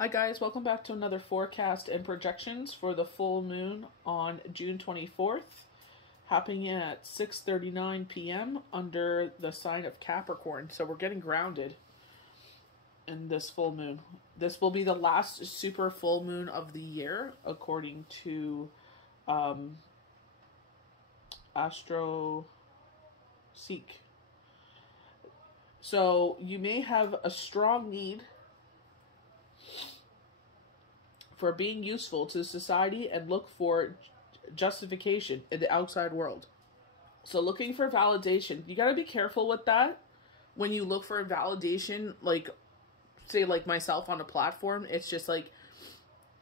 Hi guys, welcome back to another forecast and projections for the full moon on June 24th, happening at 6:39 p.m. under the sign of Capricorn. So we're getting grounded in this full moon. This will be the last super full moon of the year, according to Astro Seek. So you may have a strong need for being useful to society and look for justification in the outside world. So looking for validation, you got to be careful with that. When you look for validation, like say like myself on a platform, it's just like,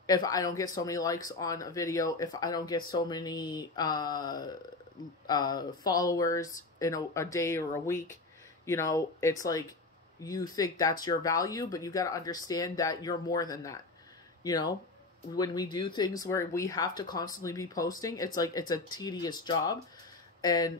if I don't get so many likes on a video, if I don't get so many followers in a day or a week, you know, it's like you think that's your value, but you got to understand that you're more than that. You know, when we do things where we have to constantly be posting, it's like it's a tedious job. And,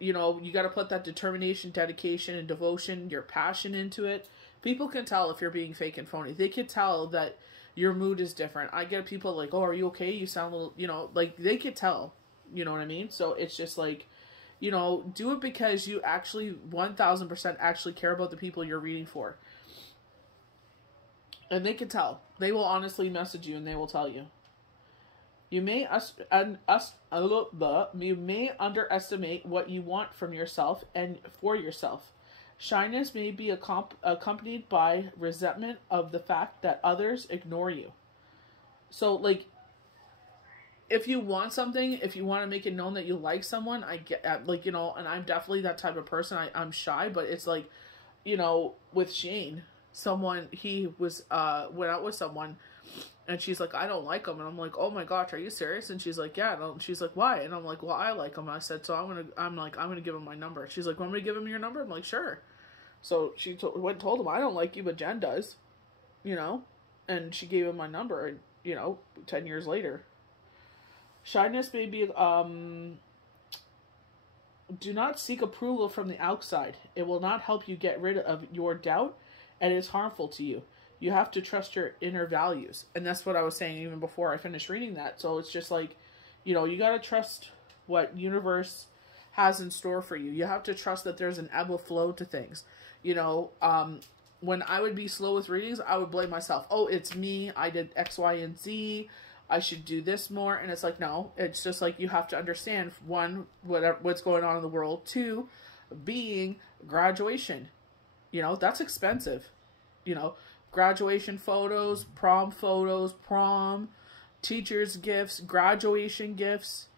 you know, you got to put that determination, dedication, and devotion, your passion into it. People can tell if you're being fake and phony. They can tell that your mood is different. I get people like, oh, are you okay? You sound a little, you know, like they could tell. You know what I mean? So it's just like, you know, do it because you actually 1000% actually care about the people you're reading for. And they can tell. They will honestly message you and they will tell you. You may underestimate what you want from yourself and for yourself. Shyness may be accompanied by resentment of the fact that others ignore you. So, like, if you want something, if you want to make it known that you like someone, I get, like, you know, and I'm definitely that type of person. I'm shy, but it's like, you know, with Shane, someone, he was went out with someone and she's like, I don't like him, and I'm like, oh my gosh, are you serious? And she's like, yeah. And she's like, why? And I'm like, well, I like him. I said, so I'm gonna give him my number. She's like, want me to give him your number? I'm like, sure. So she went and told him, I don't like you, but Jen does, you know, and she gave him my number. And, you know, 10 years later, shyness may be do not seek approval from the outside. It will not help you get rid of your doubt, and it is harmful to you. You have to trust your inner values. And that's what I was saying even before I finished reading that. So it's just like, you know, you got to trust what universe has in store for you. You have to trust that there's an ebb and flow to things. You know, when I would be slow with readings, I would blame myself. Oh, it's me. I did X, Y, and Z. I should do this more. And it's like, no, it's just like, you have to understand, one, what's going on in the world. Two, being graduation. You know, that's expensive. You know, graduation photos, prom, teachers' gifts, graduation gifts.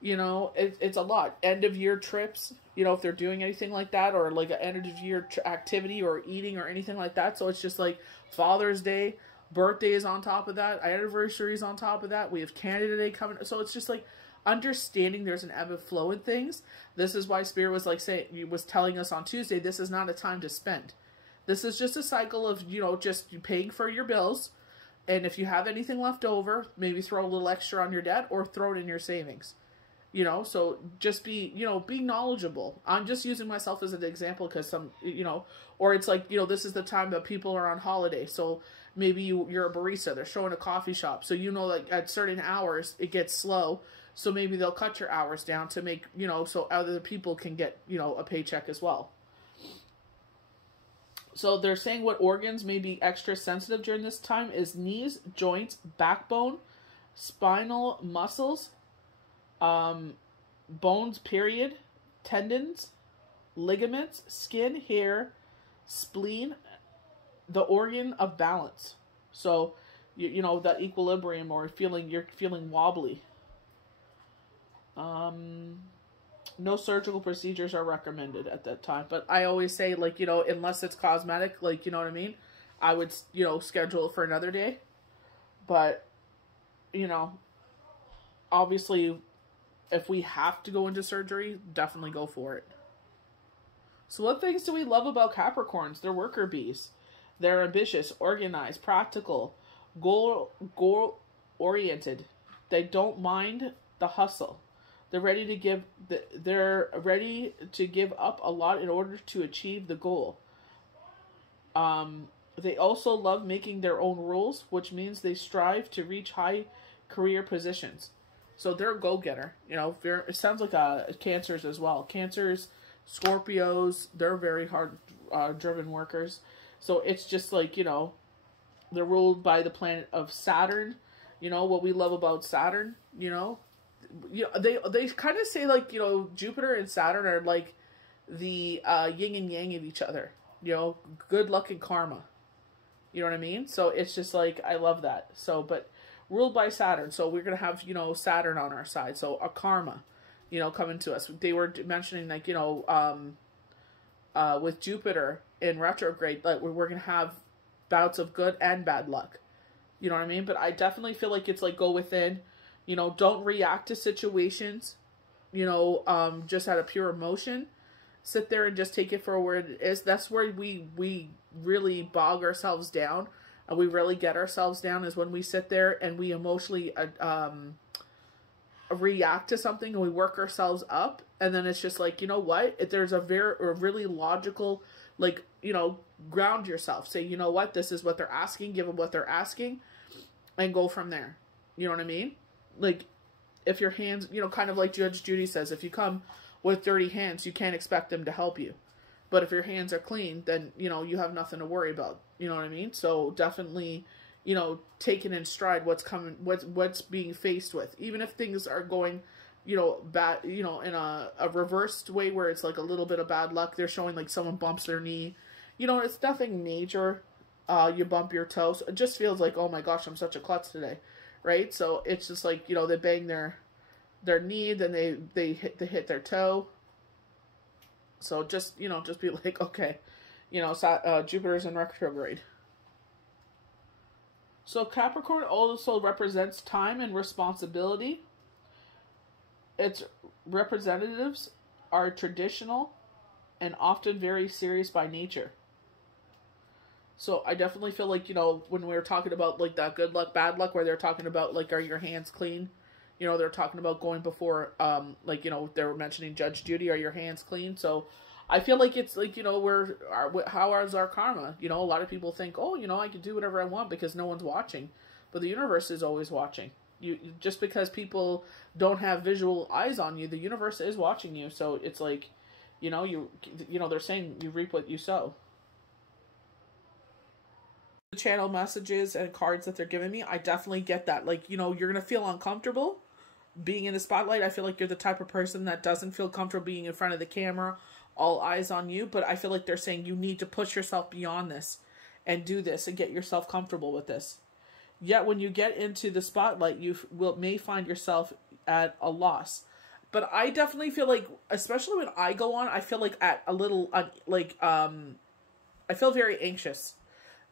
You know, it's a lot. End of year trips, you know, if they're doing anything like that, or like an end of year activity or eating or anything like that. So it's just like Father's Day, birthdays on top of that, anniversaries on top of that. We have Canada Day coming. So it's just like understanding there's an ebb and flow in things. This is why Spirit was like was telling us on Tuesday, this is not a time to spend. This is just a cycle of, you know, just paying for your bills. And if you have anything left over, maybe throw a little extra on your debt or throw it in your savings. You know, so just be, you know, be knowledgeable. I'm just using myself as an example because some, you know, or it's like, you know, this is the time that people are on holiday. So maybe you're a barista. They're showing a coffee shop. So, you know, like at certain hours, it gets slow. So maybe they'll cut your hours down to make, you know, so other people can get, you know, a paycheck as well. So they're saying what organs may be extra sensitive during this time is knees, joints, backbone, spinal muscles, bones, period, tendons, ligaments, skin, hair, spleen, the organ of balance. So, you know, that equilibrium, or you're feeling wobbly. No surgical procedures are recommended at that time. But I always say, like, you know, unless it's cosmetic, like, you know what I mean? I would, you know, schedule it for another day. But, you know, obviously, if we have to go into surgery, definitely go for it. So what things do we love about Capricorns? They're worker bees. They're ambitious, organized, practical, goal-oriented. They don't mind the hustle. They're ready to give up a lot in order to achieve the goal. They also love making their own rules, which means they strive to reach high career positions. So they're a go-getter. You know, it sounds like Cancers as well. Cancers, Scorpios, they're very hard driven workers. So it's just like, you know, they're ruled by the planet of Saturn. You know, what we love about Saturn, you know, they kind of say, like, you know, Jupiter and Saturn are like the yin and yang of each other. You know, good luck and karma. You know what I mean? So it's just like, I love that. So, but ruled by Saturn. So we're going to have, you know, Saturn on our side. So a karma, you know, coming to us. They were mentioning, like, you know, with Jupiter in retrograde, like we're going to have bouts of good and bad luck. You know what I mean? But I definitely feel like it's like, go within, you know, don't react to situations, you know, just out of pure emotion. Sit there and just take it for where it is. That's where we really bog ourselves down, and we really get ourselves down, is when we sit there and we emotionally react to something, and we work ourselves up, and then it's just like, you know what? If there's a really logical, like, you know, ground yourself. Say, you know what? This is what they're asking. Give them what they're asking, and go from there. You know what I mean? Like, if your hands, you know, kind of like Judge Judy says, if you come with dirty hands, you can't expect them to help you. But if your hands are clean, then, you know, you have nothing to worry about. You know what I mean? So definitely, you know, taking in stride what's coming, what's being faced with. Even if things are going, you know, bad, you know, in a reversed way where it's like a little bit of bad luck. They're showing like someone bumps their knee. You know, it's nothing major. You bump your toe. So it just feels like, oh my gosh, I'm such a klutz today. Right? So it's just like, you know, they bang their knee, then they hit their toe. So just, you know, just be like, okay, you know, Jupiter's in retrograde. So Capricorn also represents time and responsibility. Its representatives are traditional and often very serious by nature. So I definitely feel like, you know, when we were talking about like that good luck, bad luck, where they're talking about like, are your hands clean? You know, they're talking about going before, like, you know, they were mentioning Judge Judy, are your hands clean? So I feel like it's like, you know, how is our karma? You know, a lot of people think, oh, you know, I can do whatever I want because no one's watching. But the universe is always watching. Just because people don't have visual eyes on you, the universe is watching you. So it's like, you know, you know, they're saying you reap what you sow. The channel messages and cards that they're giving me, I definitely get that. Like, you know, you're going to feel uncomfortable being in the spotlight. I feel like you're the type of person that doesn't feel comfortable being in front of the camera, all eyes on you. But I feel like they're saying you need to push yourself beyond this and do this and get yourself comfortable with this. Yet when you get into the spotlight, you may find yourself at a loss. But I definitely feel like, especially when I go on, I feel like at a little, I feel very anxious.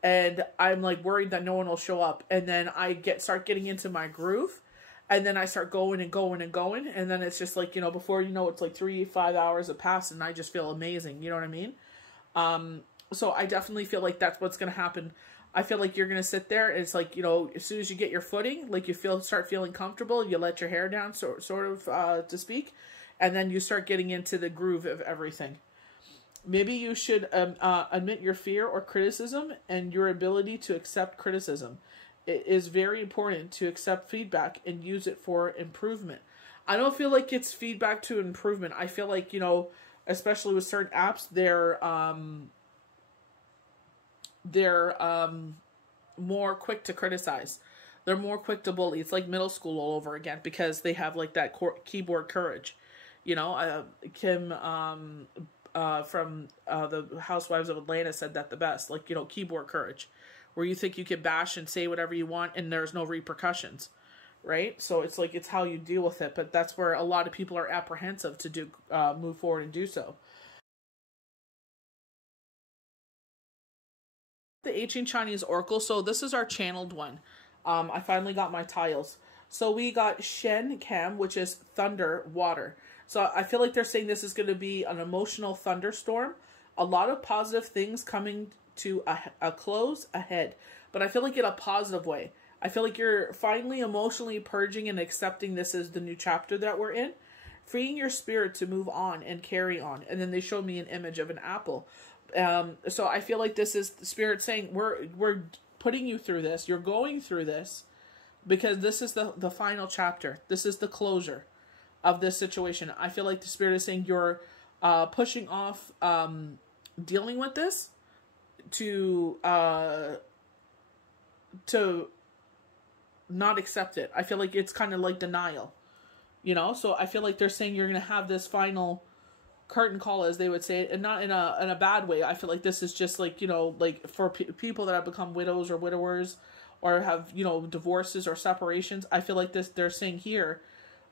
And I'm like worried that no one will show up. And then I start getting into my groove. And then I start going and going and going. And then it's just like, you know, before you know, it's like 3-5 hours have passed and I just feel amazing. You know what I mean? So I definitely feel like that's what's going to happen. I feel like you're going to sit there and it's like, you know, as soon as you get your footing, like you start feeling comfortable, you let your hair down, sort of, to speak. And then you start getting into the groove of everything. Maybe you should admit your fear or criticism and your ability to accept criticism. It is very important to accept feedback and use it for improvement. I don't feel like it's feedback to improvement. I feel like, you know, especially with certain apps, they're more quick to criticize. They're more quick to bully. It's like middle school all over again because they have like that keyboard courage. You know, Kim from the Housewives of Atlanta said that the best. Like, you know, keyboard courage, where you think you can bash and say whatever you want and there's no repercussions, right? So it's like, it's how you deal with it. But that's where a lot of people are apprehensive to move forward and do so. The Ancient Chinese Oracle. So this is our channeled one. I finally got my tiles. So we got Shen Kam, which is thunder, water. So I feel like they're saying this is going to be an emotional thunderstorm. A lot of positive things coming to a close ahead. But I feel like in a positive way. I feel like you're finally emotionally purging and accepting this as the new chapter that we're in. Freeing your spirit to move on and carry on. And then they showed me an image of an apple. So I feel like this is the Spirit saying, we're putting you through this. You're going through this because this is the final chapter. This is the closure of this situation. I feel like the Spirit is saying you're pushing off dealing with this to not accept it. I feel like it's kind of like denial, you know? So I feel like they're saying you're going to have this final curtain call, as they would say, and not in a bad way. I feel like this is just like, you know, like for people that have become widows or widowers or have, you know, divorces or separations. I feel like this, they're saying here,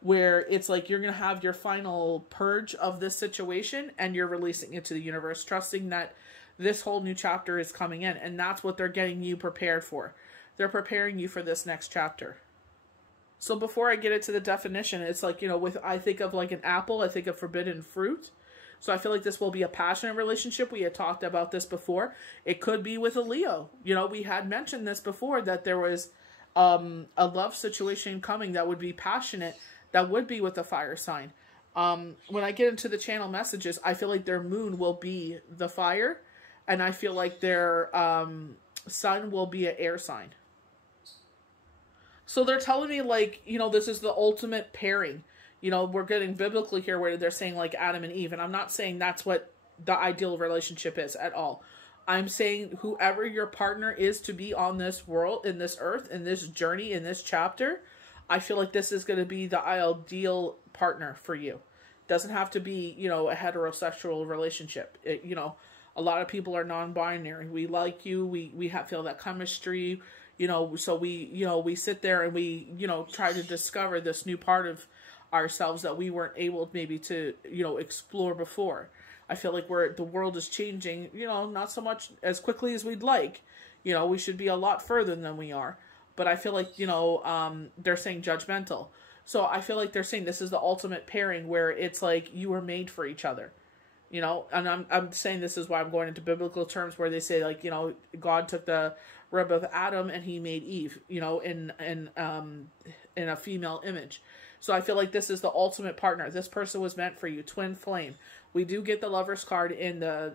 where it's like you're going to have your final purge of this situation and you're releasing it to the universe, trusting that this whole new chapter is coming in. And that's what they're getting you prepared for. They're preparing you for this next chapter. So before I get into the definition, it's like, you know, I think of like an apple, I think of forbidden fruit. So I feel like this will be a passionate relationship. We had talked about this before. It could be with a Leo. You know, we had mentioned this before, that there was a love situation coming that would be passionate, that would be with a fire sign. When I get into the channel messages, I feel like their moon will be the fire, and I feel like their sun will be an air sign. So they're telling me, like, you know, this is the ultimate pairing. You know, we're getting biblically here where they're saying like Adam and Eve, and I'm not saying that's what the ideal relationship is at all. I'm saying whoever your partner is to be on this world, in this earth, in this journey, in this chapter, I feel like this is going to be the ideal partner for you. Doesn't have to be, you know, a heterosexual relationship. You know, a lot of people are non-binary. We like you. We feel that chemistry, you know, so we sit there and we, you know, try to discover this new part of ourselves that we weren't able maybe to, you know, explore before. I feel like the world is changing, you know, not so much as quickly as we'd like. You know, we should be a lot further than we are. But I feel like, you know, they're saying judgmental. So I feel like they're saying this is the ultimate pairing where it's like you were made for each other. You know, and I'm saying this is why I'm going into biblical terms where they say, like, you know, God took the rib of Adam and he made Eve, you know, in a female image. So I feel like this is the ultimate partner. This person was meant for you. Twin flame. We do get the Lover's card in the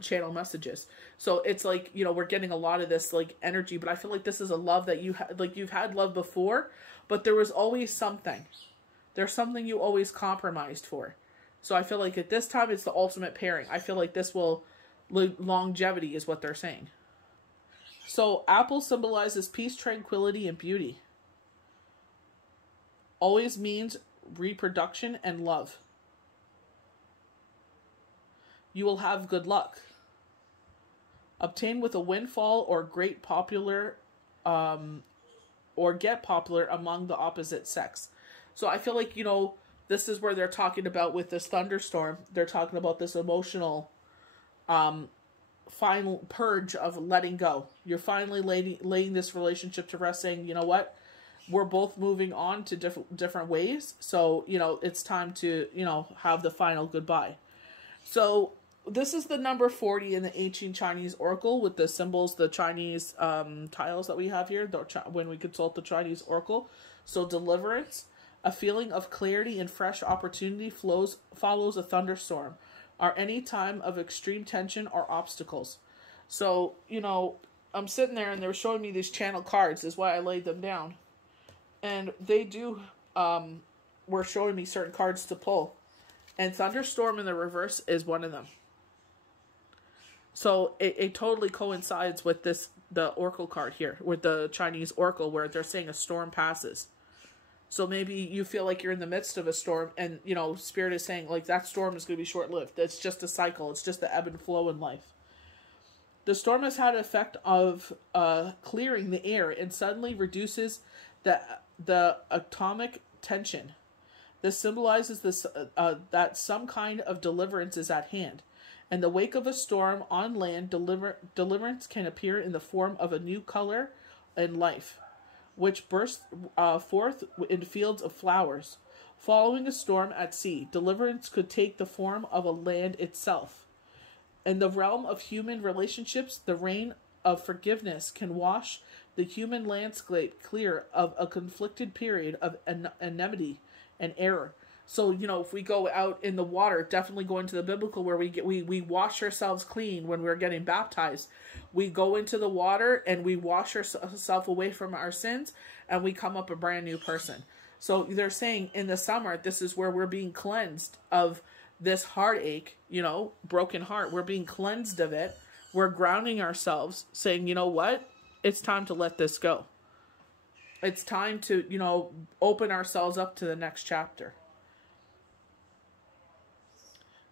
channel messages. So it's like, you know, we're getting a lot of this like energy, but I feel like this is a love that you like you've had love before, but there was always something. There's something you always compromised for. So I feel like at this time it's the ultimate pairing. I feel like this will, longevity is what they're saying. So apple symbolizes peace, tranquility, and beauty. Always means reproduction and love. You will have good luck. Obtain with a windfall or great popular, or get popular among the opposite sex. So I feel like, you know, this is where they're talking about with this thunderstorm. They're talking about this emotional, final purge of letting go. You're finally laying this relationship to rest, saying, you know what? We're both moving on to different ways. So, you know, it's time to, you know, have the final goodbye. So this is the number 40 in the ancient Chinese oracle with the symbols, the Chinese tiles that we have here when we consult the Chinese oracle. So deliverance, a feeling of clarity and fresh opportunity follows a thunderstorm, or any time of extreme tension or obstacles. So, you know, I'm sitting there and they were showing me these channel cards. Is why I laid them down. And they do, were showing me certain cards to pull. And Thunderstorm in the reverse is one of them. So it totally coincides with the Oracle card here, with the Chinese Oracle, where they're saying a storm passes. So maybe you feel like you're in the midst of a storm and, you know, Spirit is saying, like, that storm is going to be short-lived. It's just a cycle. It's just the ebb and flow in life. The storm has had an effect of clearing the air and suddenly reduces the atomic tension. This symbolizes that some kind of deliverance is at hand. In the wake of a storm on land, deliverance can appear in the form of a new color in life, which bursts forth in fields of flowers. Following a storm at sea, deliverance could take the form of a land itself. In the realm of human relationships, the rain of forgiveness can wash the human landscape clear of a conflicted period of enmity and error. So, you know, if we go out in the water, definitely go into the biblical where we wash ourselves clean when we're getting baptized. We go into the water and we wash ourselves away from our sins, and we come up a brand new person. So they're saying in the summer, this is where we're being cleansed of this heartache, you know, broken heart. We're being cleansed of it. We're grounding ourselves, saying, you know what? It's time to let this go. It's time to, you know, open ourselves up to the next chapter.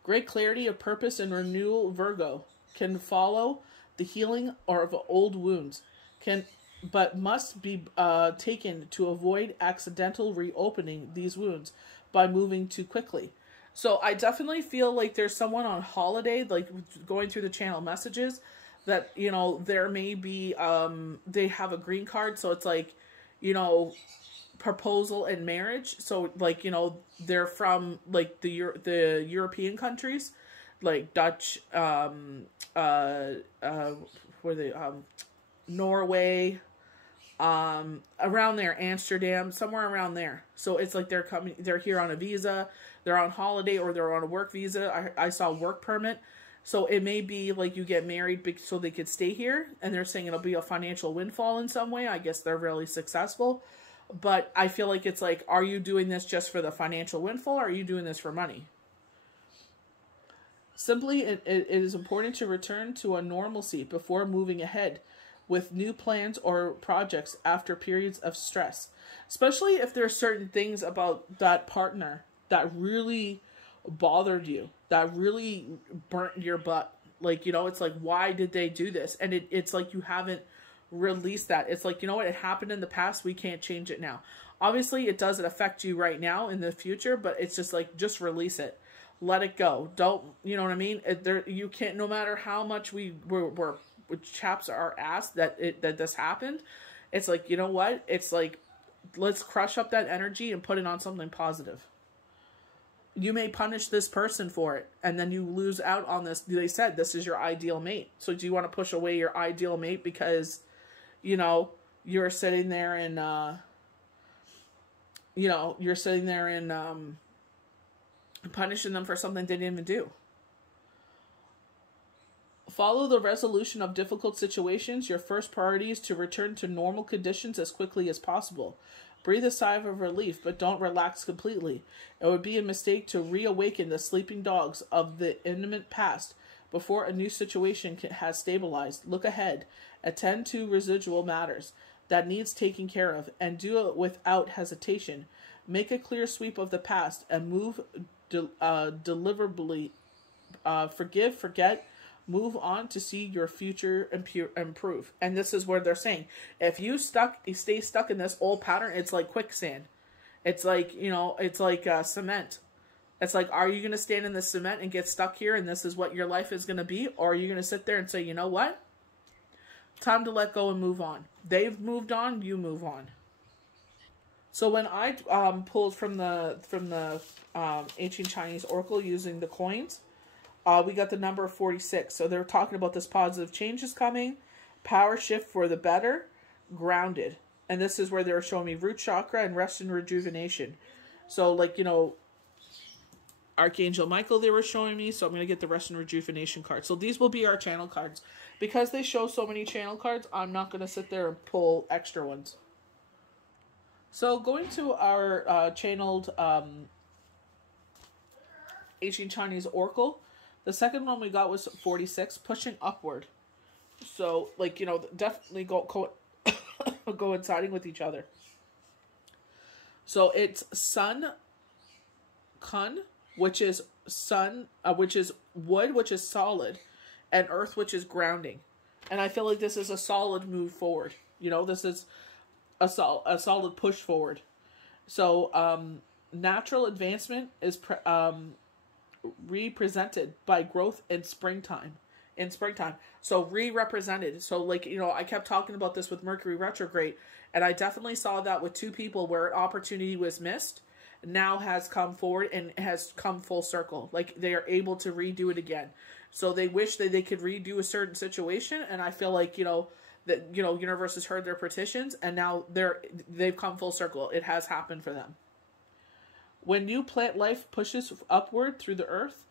Great clarity of purpose and renewal, Virgo, can follow the healing of old wounds, but must be taken to avoid accidental reopening these wounds by moving too quickly. So I definitely feel like there's someone on holiday, like going through the channel messages, that, you know, there may be, they have a green card, so it's like, you know, proposal and marriage. So like, you know, they're from like the European countries, like Dutch, where they, Norway, around there, Amsterdam, somewhere around there. So it's like they're here on a visa, they're on holiday, or they're on a work visa. I saw work permit. So it may be like you get married so they could stay here, and they're saying it'll be a financial windfall in some way. I guess they're really successful. But I feel like it's like, are you doing this just for the financial windfall, or are you doing this for money? Simply, it is important to return to a normalcy before moving ahead with new plans or projects after periods of stress. Especially if there are certain things about that partner that really bothered you, that really burnt your butt. Like, you know, it's like, why did they do this? And it's like you haven't released that. It's like, you know what, it happened in the past, we can't change it now. Obviously, it doesn't affect you right now in the future, but it's just like, just release it. Let it go. Don't, you know what I mean? You can't, no matter how much we're chaps our ass that this happened, it's like, you know what? It's like, let's crush up that energy and put it on something positive. You may punish this person for it, and then you lose out on this. They said this is your ideal mate. So do you want to push away your ideal mate because, you know, you're sitting there and, you know, you're sitting there and punishing them for something they didn't even do? Follow the resolution of difficult situations. Your first priority is to return to normal conditions as quickly as possible. Breathe a sigh of relief, but don't relax completely. It would be a mistake to reawaken the sleeping dogs of the imminent past before a new situation has stabilized. Look ahead. Attend to residual matters that needs taking care of, and do it without hesitation. Make a clear sweep of the past and move deliberately. Forgive, forget, move on to see your future improve. And this is where they're saying, if you stay stuck in this old pattern, it's like quicksand. It's like, you know, it's like cement. It's like, are you going to stand in the cement and get stuck here and this is what your life is going to be? Or are you going to sit there and say, you know what? Time to let go and move on. They've moved on, you move on. So when I pulled from the ancient Chinese oracle using the coins, we got the number 46. So they're talking about this positive change is coming, power shift for the better, grounded. And this is where they're showing me root chakra and rest and rejuvenation. So like, you know, Archangel Michael they were showing me. So I'm going to get the rest and rejuvenation card. So these will be our channel cards. Because they show so many channel cards, I'm not going to sit there and pull extra ones. So going to our channeled ancient Chinese oracle, the second one we got was 46, pushing upward. So, like, you know, definitely coinciding with each other. So it's Sun Kun, which is sun, which is wood, which is solid, and earth, which is grounding. And I feel like this is a solid move forward. You know, this is a solid push forward. So, natural advancement is represented by growth in springtime. So re-represented. So like, you know, I kept talking about this with Mercury retrograde, and I definitely saw that with two people where an opportunity was missed, now has come forward and has come full circle. Like they are able to redo it again. So they wish that they could redo a certain situation, and I feel like, you know, that, you know, universe has heard their petitions, and now they've come full circle. It has happened for them. When new plant life pushes upward through the earth,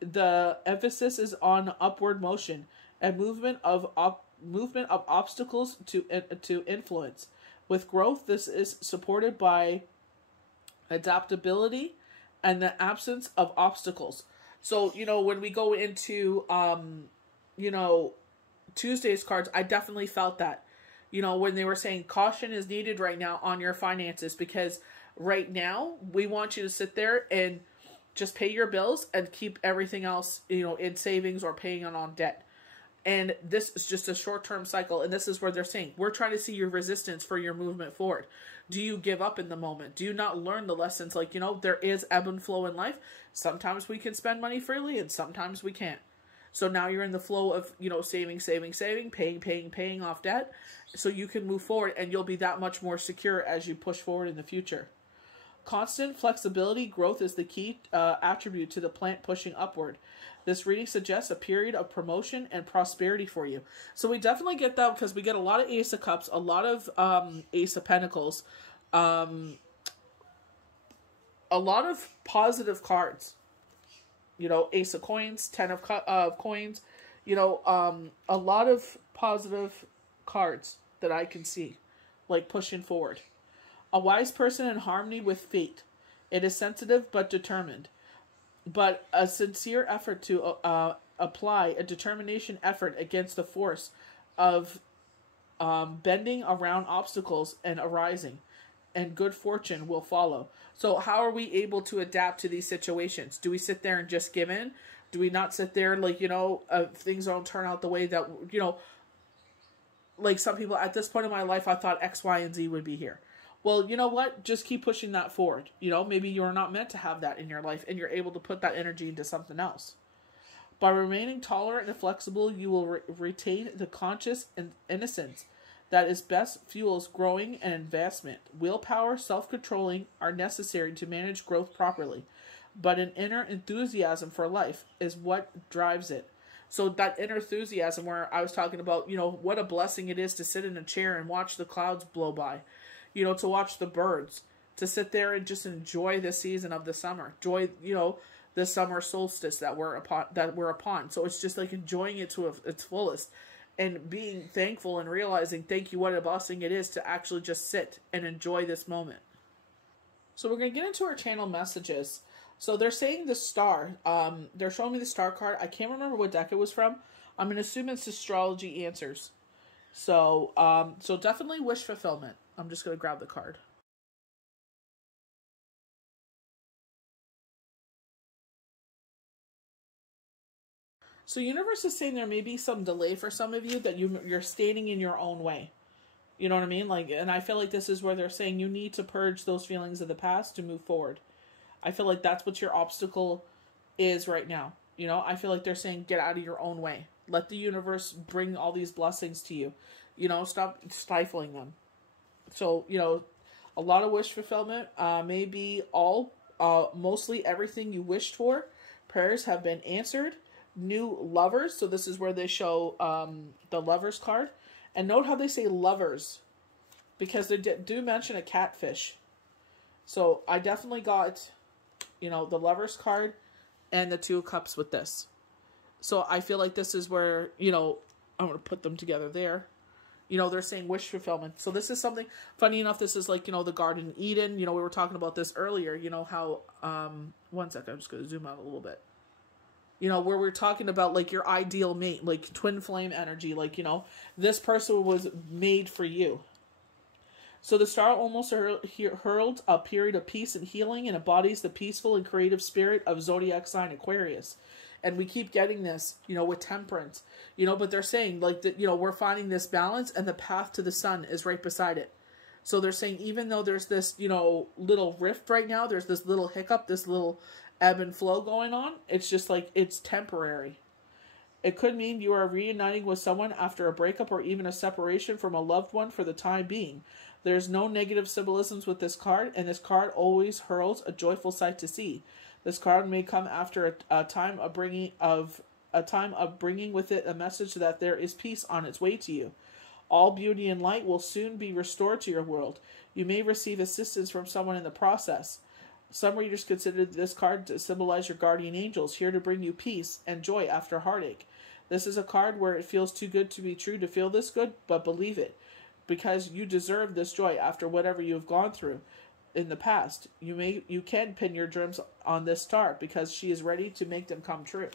the emphasis is on upward motion and movement of obstacles to influence. With growth, this is supported by adaptability and the absence of obstacles. So, when we go into, Tuesday's cards, I definitely felt that, when they were saying caution is needed right now on your finances, because right now we want you to sit there and just pay your bills and keep everything else, in savings or paying on debt. And this is just a short-term cycle. And this is where they're saying, we're trying to see your resistance for your movement forward. Do you give up in the moment? Do you not learn the lessons? Like, there is ebb and flow in life. Sometimes we can spend money freely and sometimes we can't. So now you're in the flow of, saving, paying off debt. So you can move forward and you'll be that much more secure as you push forward in the future. Constant flexibility growth is the key attribute to the plant pushing upward. This reading suggests a period of promotion and prosperity for you. So we definitely get that because we get a lot of Ace of Cups, a lot of Ace of Pentacles, a lot of positive cards. Ace of Coins, Ten of Coins, a lot of positive cards that I can see, like pushing forward. A wise person in harmony with fate. It is sensitive but determined. But a sincere effort to apply a determination effort against the force of bending around obstacles and arising, and good fortune will follow. So how are we able to adapt to these situations? Do we sit there and just give in? Do we not sit there like, things don't turn out the way that, like some people at this point in my life, I thought X, Y, and Z would be here. Well, you know what? Just keep pushing that forward. Maybe you're not meant to have that in your life and you're able to put that energy into something else. By remaining tolerant and flexible, you will retain the conscious and innocence that is best fuels growing and advancement. Willpower, self-controlling are necessary to manage growth properly, but an inner enthusiasm for life is what drives it. So that inner enthusiasm where I was talking about, what a blessing it is to sit in a chair and watch the clouds blow by, to watch the birds, to sit there and just enjoy the season of the summer, enjoy, the summer solstice that we're upon. So it's just like enjoying it to its fullest. And being thankful and realizing, thank you, what a blessing it is to actually just sit and enjoy this moment. So we're going to get into our channel messages. So they're saying the star. They're showing me the star card. I can't remember what deck it was from. I'm going to assume it's Astrology Answers. So definitely wish fulfillment. I'm just going to grab the card. So universe is saying there may be some delay for some of you, that you're standing in your own way. You know what I mean? Like, and I feel like this is where they're saying you need to purge those feelings of the past to move forward. I feel like that's what your obstacle is right now. I feel like they're saying get out of your own way. Let the universe bring all these blessings to you. Stop stifling them. So, a lot of wish fulfillment, maybe mostly everything you wished for. Prayers have been answered. New lovers. So this is where they show the lovers card. And note how they say lovers, because they do mention a catfish. So I definitely got, the lovers card and the Two of Cups with this. So I feel like this is where, I'm going to put them together there. They're saying wish fulfillment. So this is something, funny enough, this is like, the Garden of Eden. We were talking about this earlier, how, one second, I'm just going to zoom out a little bit. Where we're talking about, like, your ideal mate, like, twin flame energy, like, this person was made for you. So the star almost hurled a period of peace and healing and embodies the peaceful and creative spirit of zodiac sign Aquarius. And we keep getting this, with temperance, but they're saying, like, that, we're finding this balance and the path to the sun is right beside it. So they're saying, even though there's this, little rift right now, there's this little hiccup, this little ebb and flow going on, it's just like, it's temporary. It could mean you are reuniting with someone after a breakup or even a separation from a loved one for the time being. There's no negative symbolisms with this card, and this card always hurls a joyful sight to see. This card may come after a time of bringing with it a message that there is peace on its way to you. All beauty and light will soon be restored to your world. You may receive assistance from someone in the process. Some readers consider this card to symbolize your guardian angels, here to bring you peace and joy after heartache. This is a card where it feels too good to be true to feel this good, but believe it, because you deserve this joy after whatever you have gone through in the past. You can pin your dreams on this star, because she is ready to make them come true.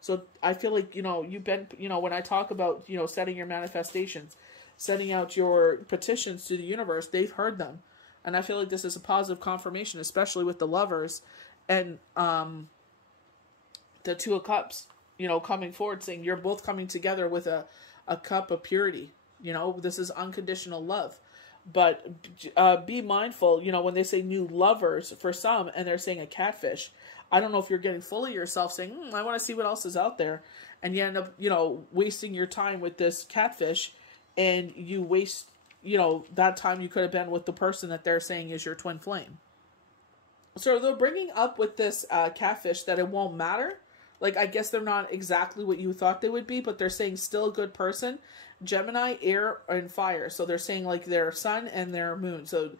So I feel like, you've been, when I talk about, setting your manifestations, sending out your petitions to the universe, they've heard them. And I feel like this is a positive confirmation, especially with the Lovers and the Two of Cups, coming forward, saying you're both coming together with a cup of purity. This is unconditional love. But be mindful, when they say new lovers for some, and they're saying a catfish, I don't know if you're getting full of yourself saying, I want to see what else is out there. And you end up, wasting your time with this catfish, and you waste, that time you could have been with the person that they're saying is your twin flame. So they're bringing up with this catfish that it won't matter. Like, I guess they're not exactly what you thought they would be, but they're saying still a good person. Gemini, air, and fire. So they're saying like their sun and their moon. So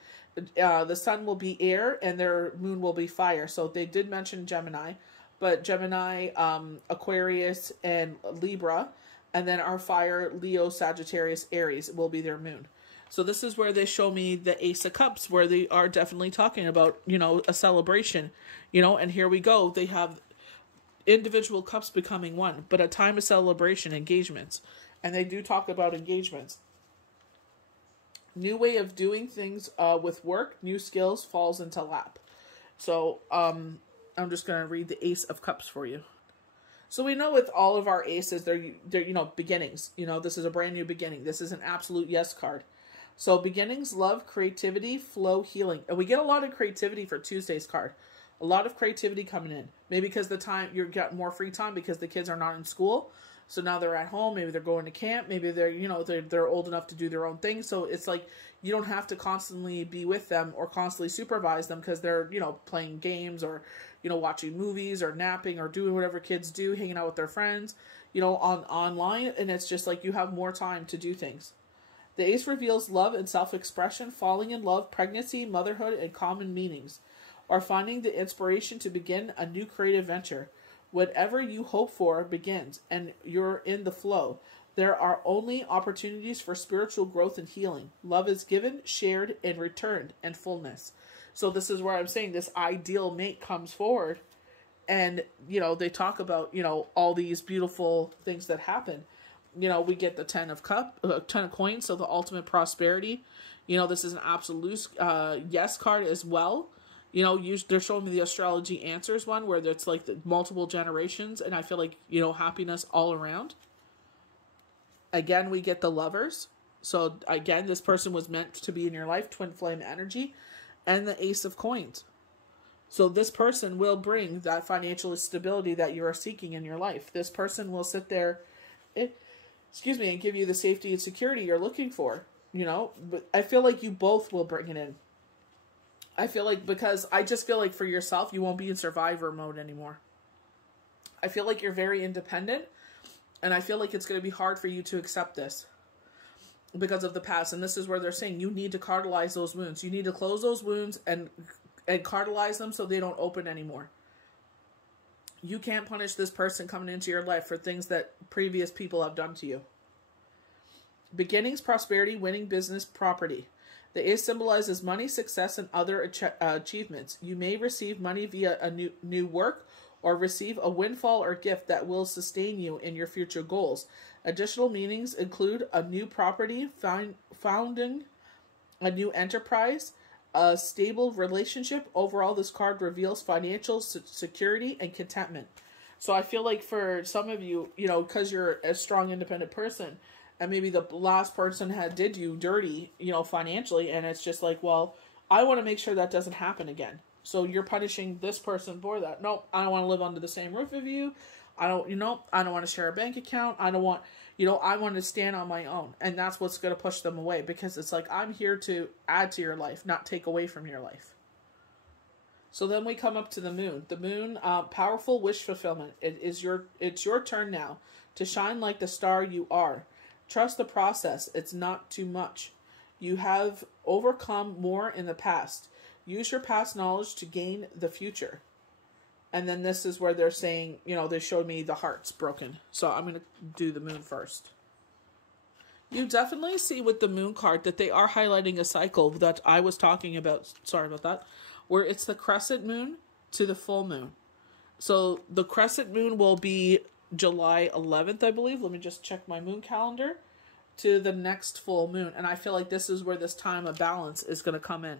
the sun will be air and their moon will be fire. So they did mention Gemini, but Gemini, Aquarius, and Libra. And then our fire, Leo, Sagittarius, Aries will be their moon. So this is where they show me the Ace of Cups, where they are definitely talking about, a celebration, and here we go. They have individual cups becoming one, but a time of celebration, engagements. And they do talk about engagements. New way of doing things with work, new skills falls into lap. So I'm just going to read the Ace of Cups for you. So we know with all of our aces, they're beginnings. This is a brand new beginning. This is an absolute yes card. So beginnings, love, creativity, flow, healing. And we get a lot of creativity for Tuesday's card. A lot of creativity coming in. Maybe because the time you're getting more free time because the kids are not in school. So now they're at home. Maybe they're going to camp. Maybe they're, they're old enough to do their own thing. So it's like you don't have to constantly be with them or constantly supervise them because they're, playing games or, watching movies or napping or doing whatever kids do, hanging out with their friends, online. And it's just like you have more time to do things. The Ace reveals love and self-expression, falling in love, pregnancy, motherhood, and common meanings, or finding the inspiration to begin a new creative venture. Whatever you hope for begins, and you're in the flow. There are only opportunities for spiritual growth and healing. Love is given, shared, and returned, and fullness. So this is where I'm saying this ideal mate comes forward, and, they talk about, all these beautiful things that happen. We get the 10 of coins, so the ultimate prosperity. This is an absolute yes card as well. They're showing me the astrology answers one where it's like the multiple generations, and I feel like, happiness all around. Again, we get the Lovers. So again, this person was meant to be in your life, twin flame energy, and the Ace of Coins. So this person will bring that financial stability that you are seeking in your life. This person will sit there, and give you the safety and security you're looking for, but I feel like you both will bring it in. I feel like, because I just feel like for yourself, you won't be in survivor mode anymore. I feel like you're very independent, and I feel like it's going to be hard for you to accept this because of the past. And this is where they're saying you need to cartelize those wounds. You need to close those wounds and cartelize them so they don't open anymore. You can't punish this person coming into your life for things that previous people have done to you. Beginnings, prosperity, winning, business, property. The Ace symbolizes money, success, and other achievements. You may receive money via a new work or receive a windfall or gift that will sustain you in your future goals. Additional meanings include a new property, founding a new enterprise, a stable relationship. Overall, this card reveals financial security and contentment. So I feel like for some of you, because you're a strong, independent person, and maybe the last person did you dirty, financially, and it's just like, well, I want to make sure that doesn't happen again. So you're punishing this person for that. No, I don't want to live under the same roof with you. I don't want to share a bank account. I don't want, I want to stand on my own. And that's what's going to push them away, because it's like, I'm here to add to your life, not take away from your life. So then we come up to the moon. The moon, powerful wish fulfillment. It's your turn now to shine like the star you are. Trust the process. It's not too much. You have overcome more in the past. Use your past knowledge to gain the future. And then this is where they're saying, you know, they showed me the hearts broken. So I'm going to do the moon first. You definitely see with the moon card that they are highlighting a cycle that I was talking about. Sorry about that. Where it's the crescent moon to the full moon. So the crescent moon will be July 11th, I believe. Let me just check my moon calendar. To the next full moon. And I feel like this is where this time of balance is going to come in.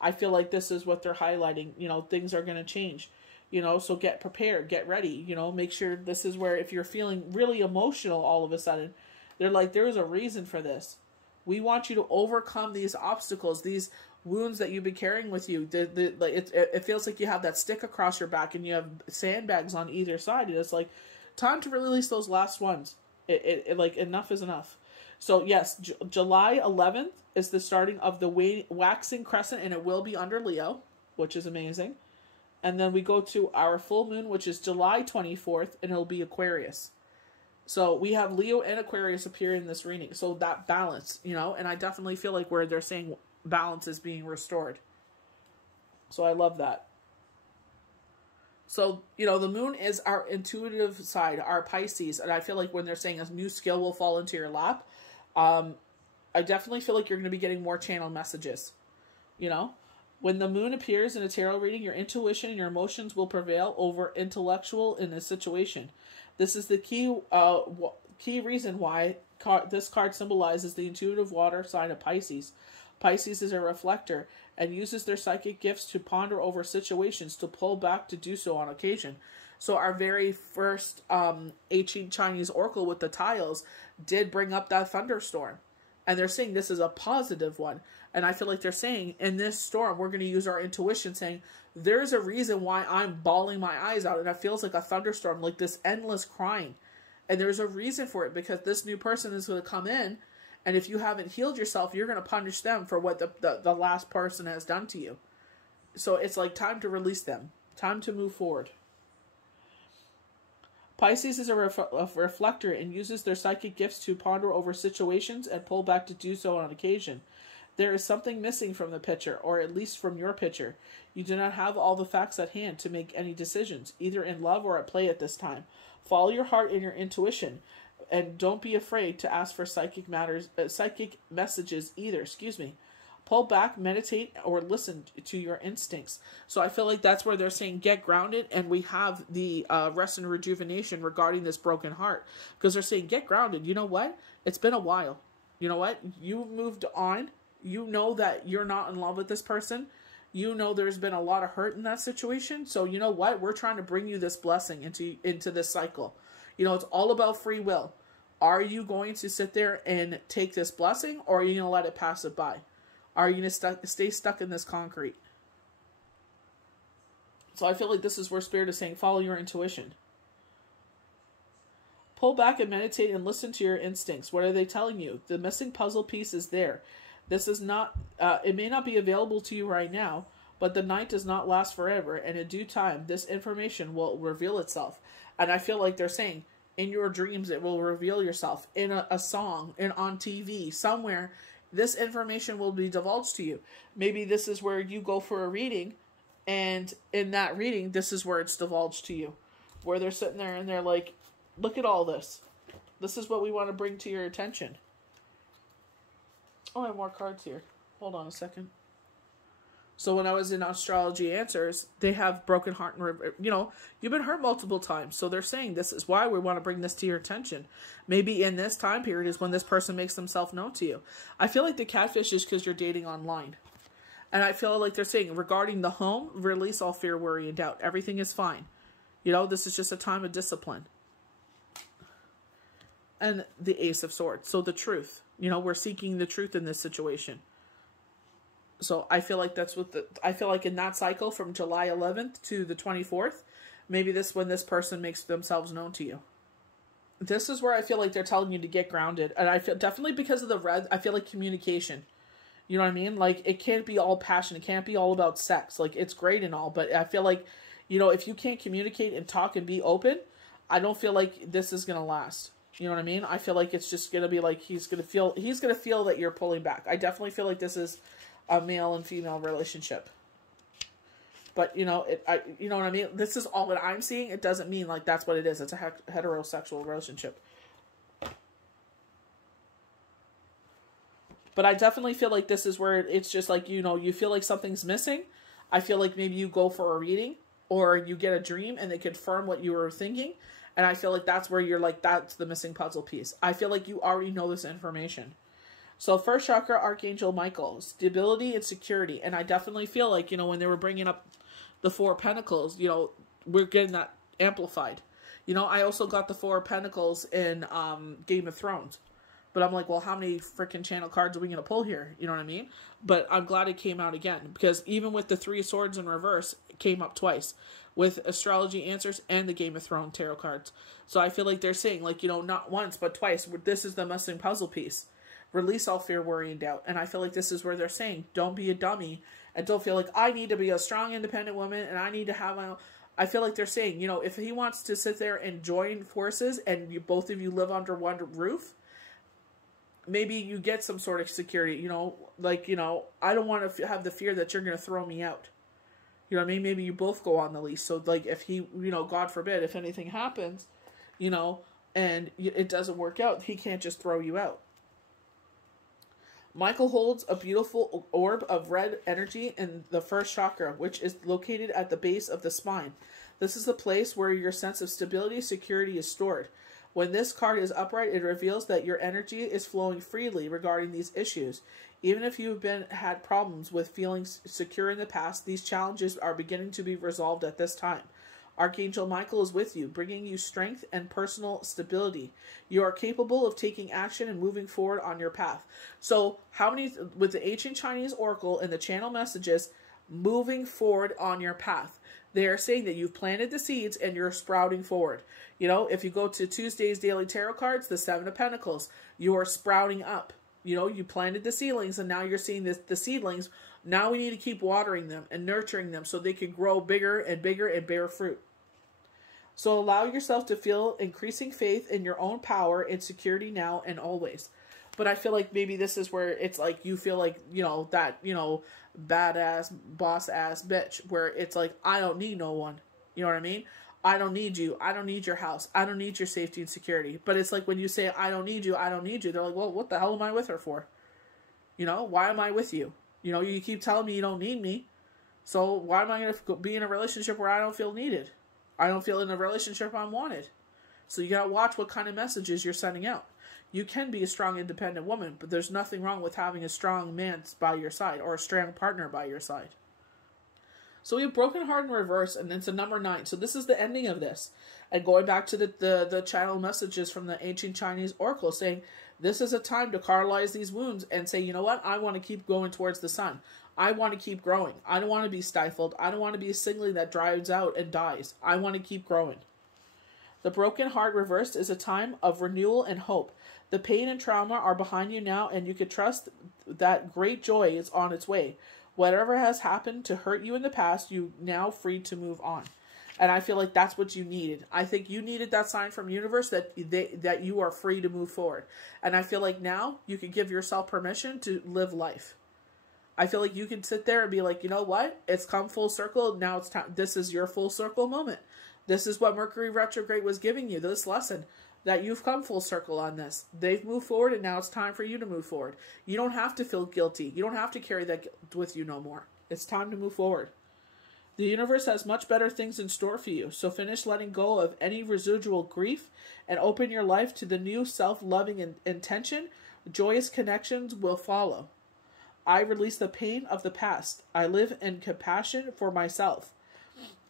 I feel like this is what they're highlighting. You know, things are going to change. You know, so get prepared, get ready, you know, make sure this is where if you're feeling really emotional all of a sudden, they're like, there is a reason for this. We want you to overcome these obstacles, these wounds that you've been carrying with you. It feels like you have that stick across your back and you have sandbags on either side. And it's like, time to release those last ones. Like, enough is enough. So yes, July 11th is the starting of the waxing crescent, and it will be under Leo, which is amazing. And then we go to our full moon, which is July 24th, and it'll be Aquarius. So we have Leo and Aquarius appear in this reading. So that balance, you know, and I definitely feel like where they're saying balance is being restored. So I love that. So, you know, the moon is our intuitive side, our Pisces. And I feel like when they're saying a new skill will fall into your lap, I definitely feel like you're going to be getting more channel messages, you know. When the moon appears in a tarot reading, your intuition and your emotions will prevail over intellectual in a situation. This is the key reason why this card symbolizes the intuitive water sign of Pisces. Pisces is a reflector and uses their psychic gifts to ponder over situations, to pull back to do so on occasion. So our very first ancient Chinese oracle with the tiles did bring up that thunderstorm. And they're saying this is a positive one. And I feel like they're saying, in this storm, we're going to use our intuition, saying, there's a reason why I'm bawling my eyes out. And it feels like a thunderstorm, like this endless crying. And there's a reason for it, because this new person is going to come in. And if you haven't healed yourself, you're going to punish them for what the last person has done to you. So it's like time to release them. Time to move forward. Pisces is a reflector and uses their psychic gifts to ponder over situations and pull back to do so on occasion. There is something missing from the picture, or at least from your picture. You do not have all the facts at hand to make any decisions, either in love or at play at this time. Follow your heart and your intuition, and don't be afraid to ask for psychic messages either. Pull back, meditate, or listen to your instincts. So I feel like that's where they're saying get grounded, and we have the rest and rejuvenation regarding this broken heart. Because they're saying get grounded. You know what? It's been a while. You know what? You moved on. You know that you're not in love with this person. You know there's been a lot of hurt in that situation. So you know what? We're trying to bring you this blessing into this cycle. You know, it's all about free will. Are you going to sit there and take this blessing, or are you going to let it pass it by? Are you going to stay stuck in this concrete? So I feel like this is where Spirit is saying, follow your intuition. Pull back and meditate and listen to your instincts. What are they telling you? The missing puzzle piece is there. This is not, it may not be available to you right now, but the night does not last forever, and in due time, this information will reveal itself. And I feel like they're saying, in your dreams, it will reveal yourself. In a song, on TV, somewhere, this information will be divulged to you. Maybe this is where you go for a reading, and in that reading, this is where it's divulged to you. Where they're sitting there and they're like, look at all this. This is what we want to bring to your attention. Oh, I have more cards here. Hold on a second. So when I was in Astrology Answers, they have broken heart and, you know, you've been hurt multiple times. So they're saying this is why we want to bring this to your attention. Maybe in this time period is when this person makes themselves known to you. I feel like the catfish is because you're dating online. And I feel like they're saying regarding the home, release all fear, worry, and doubt. Everything is fine. You know, this is just a time of discipline. And the Ace of Swords. So the truth. You know, we're seeking the truth in this situation. So I feel like that's what I feel like in that cycle from July 11th to the 24th, maybe when this person makes themselves known to you. This is where I feel like they're telling you to get grounded. And I feel definitely because of the red, I feel like communication. You know what I mean? Like, it can't be all passion. It can't be all about sex. Like, it's great and all, but I feel like, you know, if you can't communicate and talk and be open, I don't feel like this is going to last. You know what I mean? I feel like it's just going to be like he's going to feel that you're pulling back. I definitely feel like this is a male and female relationship. But, you know, you know what I mean? This is all that I'm seeing. It doesn't mean like that's what it is. It's a heterosexual relationship. But I definitely feel like this is where it's just like, you know, you feel like something's missing. I feel like maybe you go for a reading or you get a dream and they confirm what you were thinking. And I feel like that's where you're like, that's the missing puzzle piece. I feel like you already know this information. So first chakra, Archangel Michael, stability and security. And I definitely feel like, you know, when they were bringing up the Four of Pentacles, you know, we're getting that amplified. You know, I also got the Four of Pentacles in Game of Thrones. But I'm like, well, how many freaking channel cards are we going to pull here? You know what I mean? But I'm glad it came out again. Because even with the Three of Swords in reverse, it came up twice. With astrology answers and the Game of Thrones tarot cards. So I feel like they're saying, like, you know, not once, but twice. This is the missing puzzle piece. Release all fear, worry, and doubt. And I feel like this is where they're saying, don't be a dummy. And don't feel like, I need to be a strong, independent woman. And I need to have my own. I feel like they're saying, you know, if he wants to sit there and join forces and you, both of you live under one roof, maybe you get some sort of security, you know, like, you know, I don't want to have the fear that you're going to throw me out. You know what I mean? Maybe you both go on the lease. So, like, if he, you know, God forbid, if anything happens, you know, and it doesn't work out, he can't just throw you out. Michael holds a beautiful orb of red energy in the first chakra, which is located at the base of the spine. This is the place where your sense of stability and security is stored. When this card is upright, it reveals that your energy is flowing freely regarding these issues. Even if you've had problems with feeling secure in the past, these challenges are beginning to be resolved at this time. Archangel Michael is with you, bringing you strength and personal stability. You are capable of taking action and moving forward on your path. So, how many, with the ancient Chinese oracle and the channel messages, moving forward on your path? They are saying that you've planted the seeds and you're sprouting forward. You know, if you go to Tuesday's Daily Tarot Cards, the Seven of Pentacles, you are sprouting up. You know, you planted the seedlings and now you're seeing the seedlings. Now we need to keep watering them and nurturing them so they can grow bigger and bear fruit. So allow yourself to feel increasing faith in your own power and security now and always. But I feel like maybe this is where it's like you feel like, you know, that, you know, badass, boss-ass bitch where it's like, I don't need no one. You know what I mean? I don't need you. I don't need your house. I don't need your safety and security. But it's like when you say, I don't need you, I don't need you. They're like, well, what the hell am I with her for? You know, why am I with you? You know, you keep telling me you don't need me. So why am I going to be in a relationship where I don't feel needed? I don't feel in a relationship I'm wanted. So you got to watch what kind of messages you're sending out. You can be a strong, independent woman, but there's nothing wrong with having a strong man by your side or a strong partner by your side. So we have Broken Heart in reverse, and it's a number 9. So this is the ending of this. And going back to the channel messages from the ancient Chinese oracle saying, this is a time to cauterize these wounds and say, you know what? I want to keep going towards the sun. I want to keep growing. I don't want to be stifled. I don't want to be a singling that dries out and dies. I want to keep growing. The Broken Heart reversed is a time of renewal and hope. The pain and trauma are behind you now, and you can trust that great joy is on its way. Whatever has happened to hurt you in the past, you now free to move on. And I feel like that's what you needed. I think you needed that sign from universe that you are free to move forward. And I feel like now you can give yourself permission to live life. I feel like you can sit there and be like, you know what? It's come full circle. Now it's time. This is your full circle moment. This is what Mercury retrograde was giving you, this lesson. That you've come full circle on this. They've moved forward and now it's time for you to move forward. You don't have to feel guilty. You don't have to carry that guilt with you no more. It's time to move forward. The universe has much better things in store for you. So finish letting go of any residual grief and open your life to the new self-loving intention. Joyous connections will follow. I release the pain of the past. I live in compassion for myself.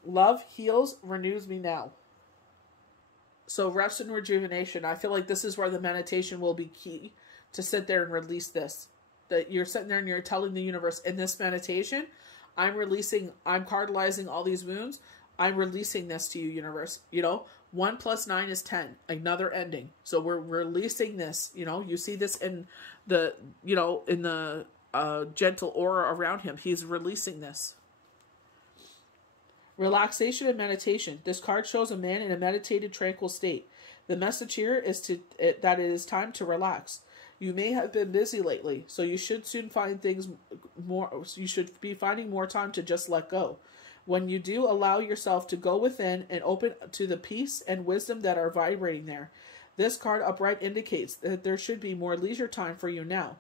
Love heals, renews me now. So rest and rejuvenation. I feel like this is where the meditation will be key to sit there and release this. That you're sitting there and you're telling the universe, in this meditation, I'm cartilizing all these wounds. I'm releasing this to you, universe. You know, 1 + 9 is 10. Another ending. So we're releasing this. You know, you see this in the, you know, in the gentle aura around him. He's releasing this. Relaxation and meditation. This card shows a man in a meditated, tranquil state. The message here is that it is time to relax. You may have been busy lately, so you should soon find things more. You should be finding more time to just let go. When you do, allow yourself to go within and open to the peace and wisdom that are vibrating there. This card upright indicates that there should be more leisure time for you now,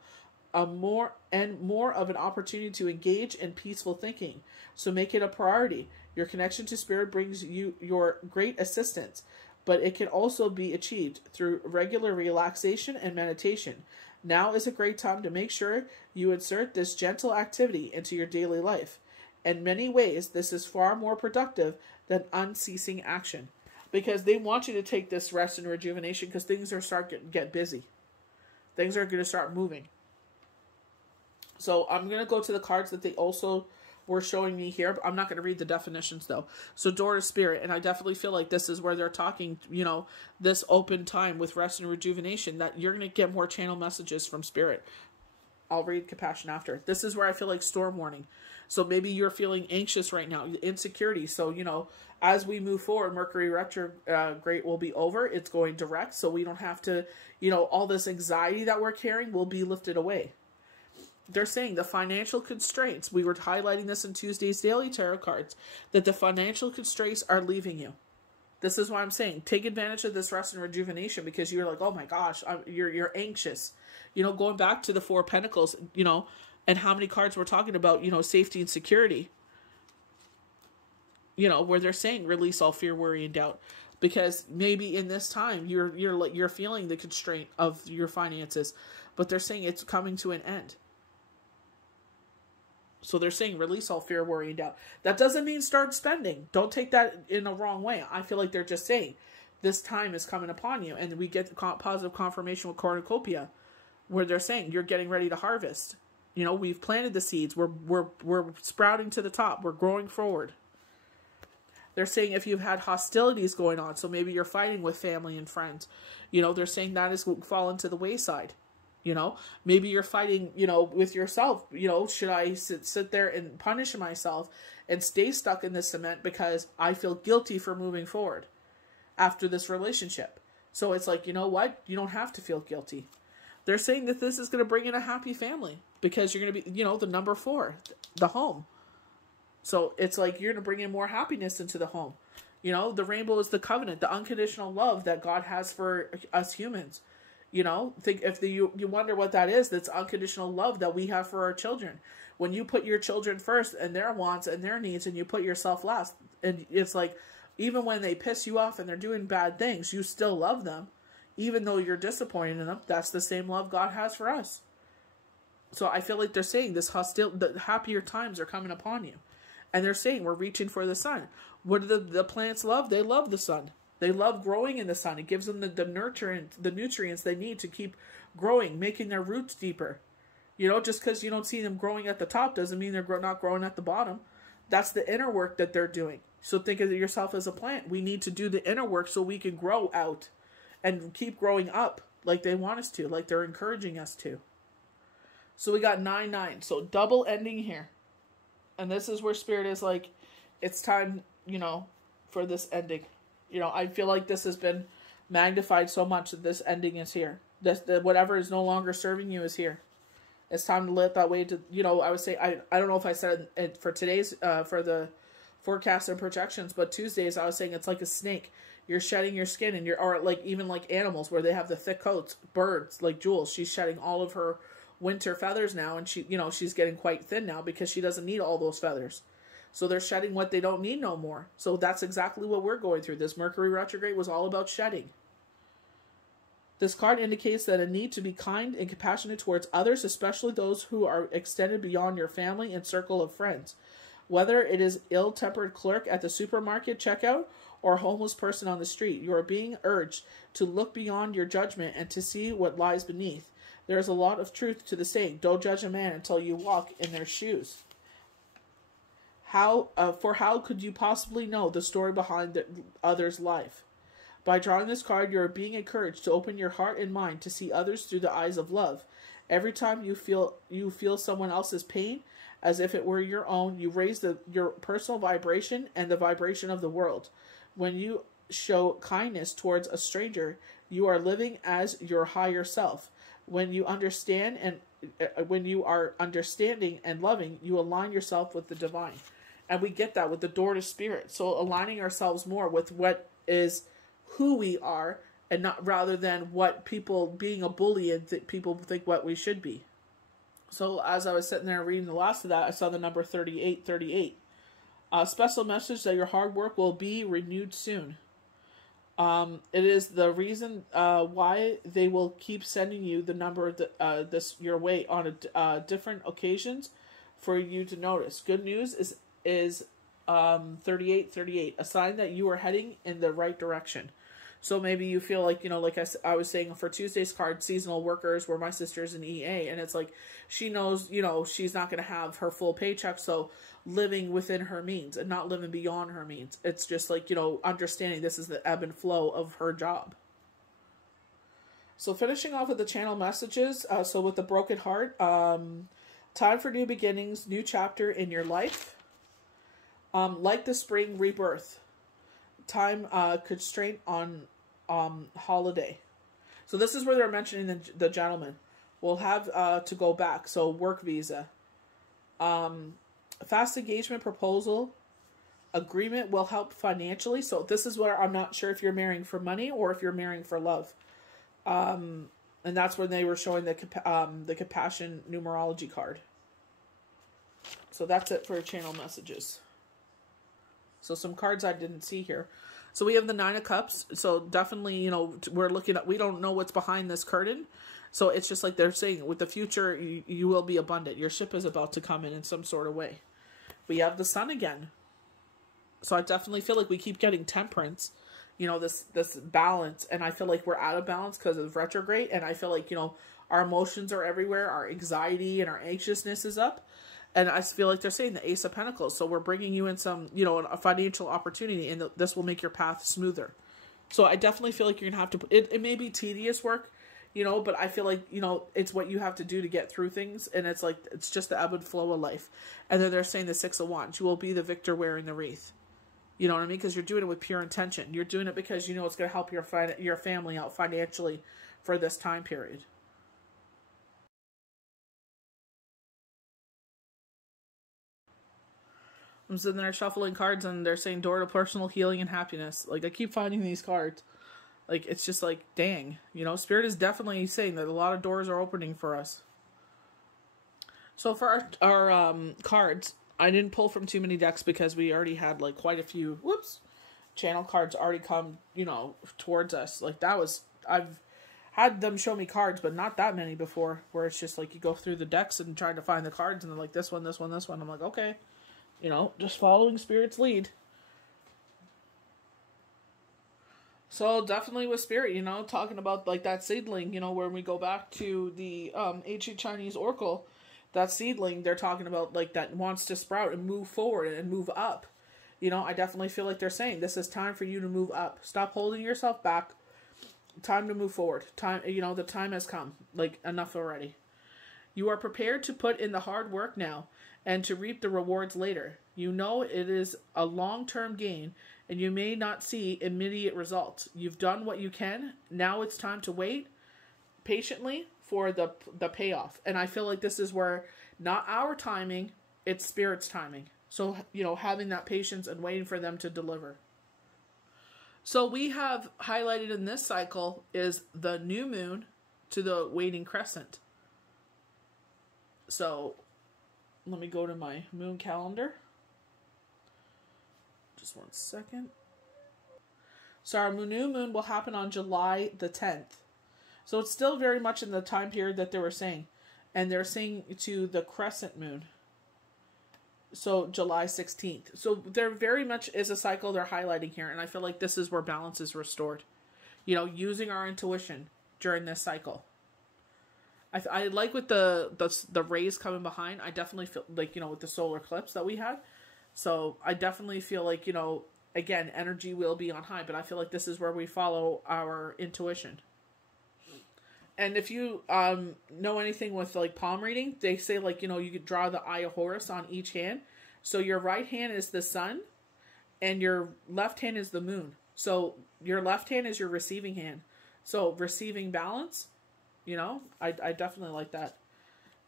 more of an opportunity to engage in peaceful thinking. So make it a priority. Your connection to spirit brings you your great assistance, but it can also be achieved through regular relaxation and meditation. Now is a great time to make sure you insert this gentle activity into your daily life. In many ways, this is far more productive than unceasing action, because they want you to take this rest and rejuvenation because things are starting to get busy. Things are going to start moving. So I'm going to go to the cards that they also were showing me here. I'm not going to read the definitions though. So door to spirit. And I definitely feel like this is where they're talking, you know, this open time with rest and rejuvenation, that you're going to get more channel messages from spirit. I'll read compassion after. This is where I feel like storm warning. So maybe you're feeling anxious right now, insecurity. So, you know, as we move forward, Mercury retrograde will be over. It's going direct. So we don't have to, you know, all this anxiety that we're carrying will be lifted away. They're saying the financial constraints, we were highlighting this in Tuesday's daily tarot cards, that the financial constraints are leaving you. This is why I'm saying take advantage of this rest and rejuvenation, because you're like, oh my gosh, you're anxious. You know, going back to the Four of Pentacles, you know, and how many cards we're talking about, you know, safety and security. You know, where they're saying release all fear, worry, and doubt. Because maybe in this time you're feeling the constraint of your finances, but they're saying it's coming to an end. So they're saying release all fear, worry, and doubt. That doesn't mean start spending. Don't take that in a wrong way. I feel like they're just saying this time is coming upon you. And we get positive confirmation with cornucopia, where they're saying you're getting ready to harvest. You know, we've planted the seeds. We're sprouting to the top. We're growing forward. They're saying if you've had hostilities going on, so maybe you're fighting with family and friends, you know, they're saying that is fallen to the wayside. You know, maybe you're fighting, you know, with yourself. You know, should I sit there and punish myself and stay stuck in this cement because I feel guilty for moving forward after this relationship? So it's like, you know what? You don't have to feel guilty. They're saying that this is going to bring in a happy family because you're going to be, you know, the number 4, the home. So it's like you're going to bring in more happiness into the home. You know, the rainbow is the covenant, the unconditional love that God has for us humans. You know, think if you wonder what that is, that's unconditional love that we have for our children. When you put your children first and their wants and their needs, and you put yourself last, and it's like, even when they piss you off and they're doing bad things, you still love them. Even though you're disappointed in them, that's the same love God has for us. So I feel like they're saying the happier times are coming upon you. And they're saying we're reaching for the sun. What do the plants love? They love the sun. They love growing in the sun. It gives them the nutrients they need to keep growing, making their roots deeper. You know, just because you don't see them growing at the top doesn't mean they're not growing at the bottom. That's the inner work that they're doing. So think of yourself as a plant. We need to do the inner work so we can grow out and keep growing up like they want us to, like they're encouraging us to. So we got 9-9. So double ending here. And this is where Spirit is like, it's time, you know, for this ending. You know, I feel like this has been magnified so much that this ending is here. Whatever is no longer serving you is here. It's time to let that way to, you know, I would say, I don't know if I said it for today's, for the forecast and projections, but Tuesdays I was saying it's like a snake. You're shedding your skin, and or like even like animals where they have the thick coats, birds, like Jules, she's shedding all of her winter feathers now, and she, you know, she's getting quite thin now because she doesn't need all those feathers. So they're shedding what they don't need no more. So that's exactly what we're going through. This Mercury retrograde was all about shedding. This card indicates that a need to be kind and compassionate towards others, especially those who are extended beyond your family and circle of friends. Whether it is ill-tempered clerk at the supermarket checkout or a homeless person on the street, you are being urged to look beyond your judgment and to see what lies beneath. There is a lot of truth to the saying, don't judge a man until you walk in their shoes. How could you possibly know the story behind the other's life? By drawing this card, you are being encouraged to open your heart and mind to see others through the eyes of love. Every time you feel someone else's pain, as if it were your own, you raise your personal vibration and the vibration of the world. When you show kindness towards a stranger, you are living as your higher self. When you understand and when you are understanding and loving, you align yourself with the divine. And we get that with the door to spirit. So aligning ourselves more with what is who we are, and not rather than what people being a bully and people think what we should be. So as I was sitting there reading the last of that, I saw the number 3838. A special message that your hard work will be renewed soon. It is the reason why they will keep sending you the number this your way on different occasions for you to notice. Good news is 3838, a sign that you are heading in the right direction. So maybe you feel like, like I was saying for Tuesday's card, seasonal workers, where my sister's in EA, and it's like she knows, she's not going to have her full paycheck, so living within her means and not living beyond her means. It's just like, understanding this is the ebb and flow of her job. So finishing off with the channel messages, so with the broken heart, time for new beginnings, new chapter in your life. Like the spring rebirth. Time constraint on holiday. So this is where they're mentioning the gentleman will have to go back. So work visa. Fast engagement proposal. Agreement will help financially. So this is where I'm not sure if you're marrying for money or if you're marrying for love. And that's when they were showing the compassion numerology card. So that's it for channel messages. So some cards I didn't see here. So we have the 9 of Cups. So definitely, we're looking at, we don't know what's behind this curtain. So it's just like they're saying, with the future, you will be abundant. Your ship is about to come in some sort of way. We have the Sun again. So I definitely feel like we keep getting temperance, this balance. And I feel like we're out of balance because of retrograde. And I feel like, our emotions are everywhere. Our anxiety and our anxiousness is up. And I feel like they're saying the Ace of Pentacles. So we're bringing you in some, a financial opportunity, and this will make your path smoother. So I definitely feel like you're going to have to, it may be tedious work, but I feel like, it's what you have to do to get through things. And it's like, it's just the ebb and flow of life. And then they're saying the 6 of Wands. You will be the victor wearing the wreath. You know what I mean? Because you're doing it with pure intention. You're doing it because it's going to help your family out financially for this time period. I'm sitting there shuffling cards, and they're saying door to personal healing and happiness. Like, I keep finding these cards. Like, it's just like, dang. Spirit is definitely saying that a lot of doors are opening for us. So for our cards, I didn't pull from too many decks because we already had, like, quite a few, channel cards already come, towards us. Like, I've had them show me cards, but not that many before, where it's just like you go through the decks and try to find the cards, and they're like, this one, this one, this one. I'm like, okay. Just following Spirit's lead. So definitely with Spirit, talking about like that seedling, when we go back to the ancient Chinese oracle, that seedling, they're talking about like that wants to sprout and move forward and move up. I definitely feel like they're saying this is time for you to move up. Stop holding yourself back. Time to move forward. Time, the time has come. Like, enough already. You are prepared to put in the hard work now and to reap the rewards later. It is a long-term gain, and you may not see immediate results. You've done what you can. Now it's time to wait patiently for the payoff. And I feel like this is where not our timing, it's Spirit's timing. So, having that patience and waiting for them to deliver. So we have highlighted in this cycle is the new moon to the waning crescent. So let me go to my moon calendar. Just 1 second. So our new moon will happen on July the 10th. So it's still very much in the time period that they were saying. And they're saying to the crescent moon. So July 16th. So there very much is a cycle they're highlighting here. And I feel like this is where balance is restored. Using our intuition during this cycle. I like with the rays coming behind. I definitely feel like, with the solar eclipse that we had. So I definitely feel like, again, energy will be on high. But I feel like this is where we follow our intuition. And if you know anything with like palm reading, they say like, you could draw the Eye of Horus on each hand. So your right hand is the sun and your left hand is the moon. So your left hand is your receiving hand. So receiving balance, I definitely like that.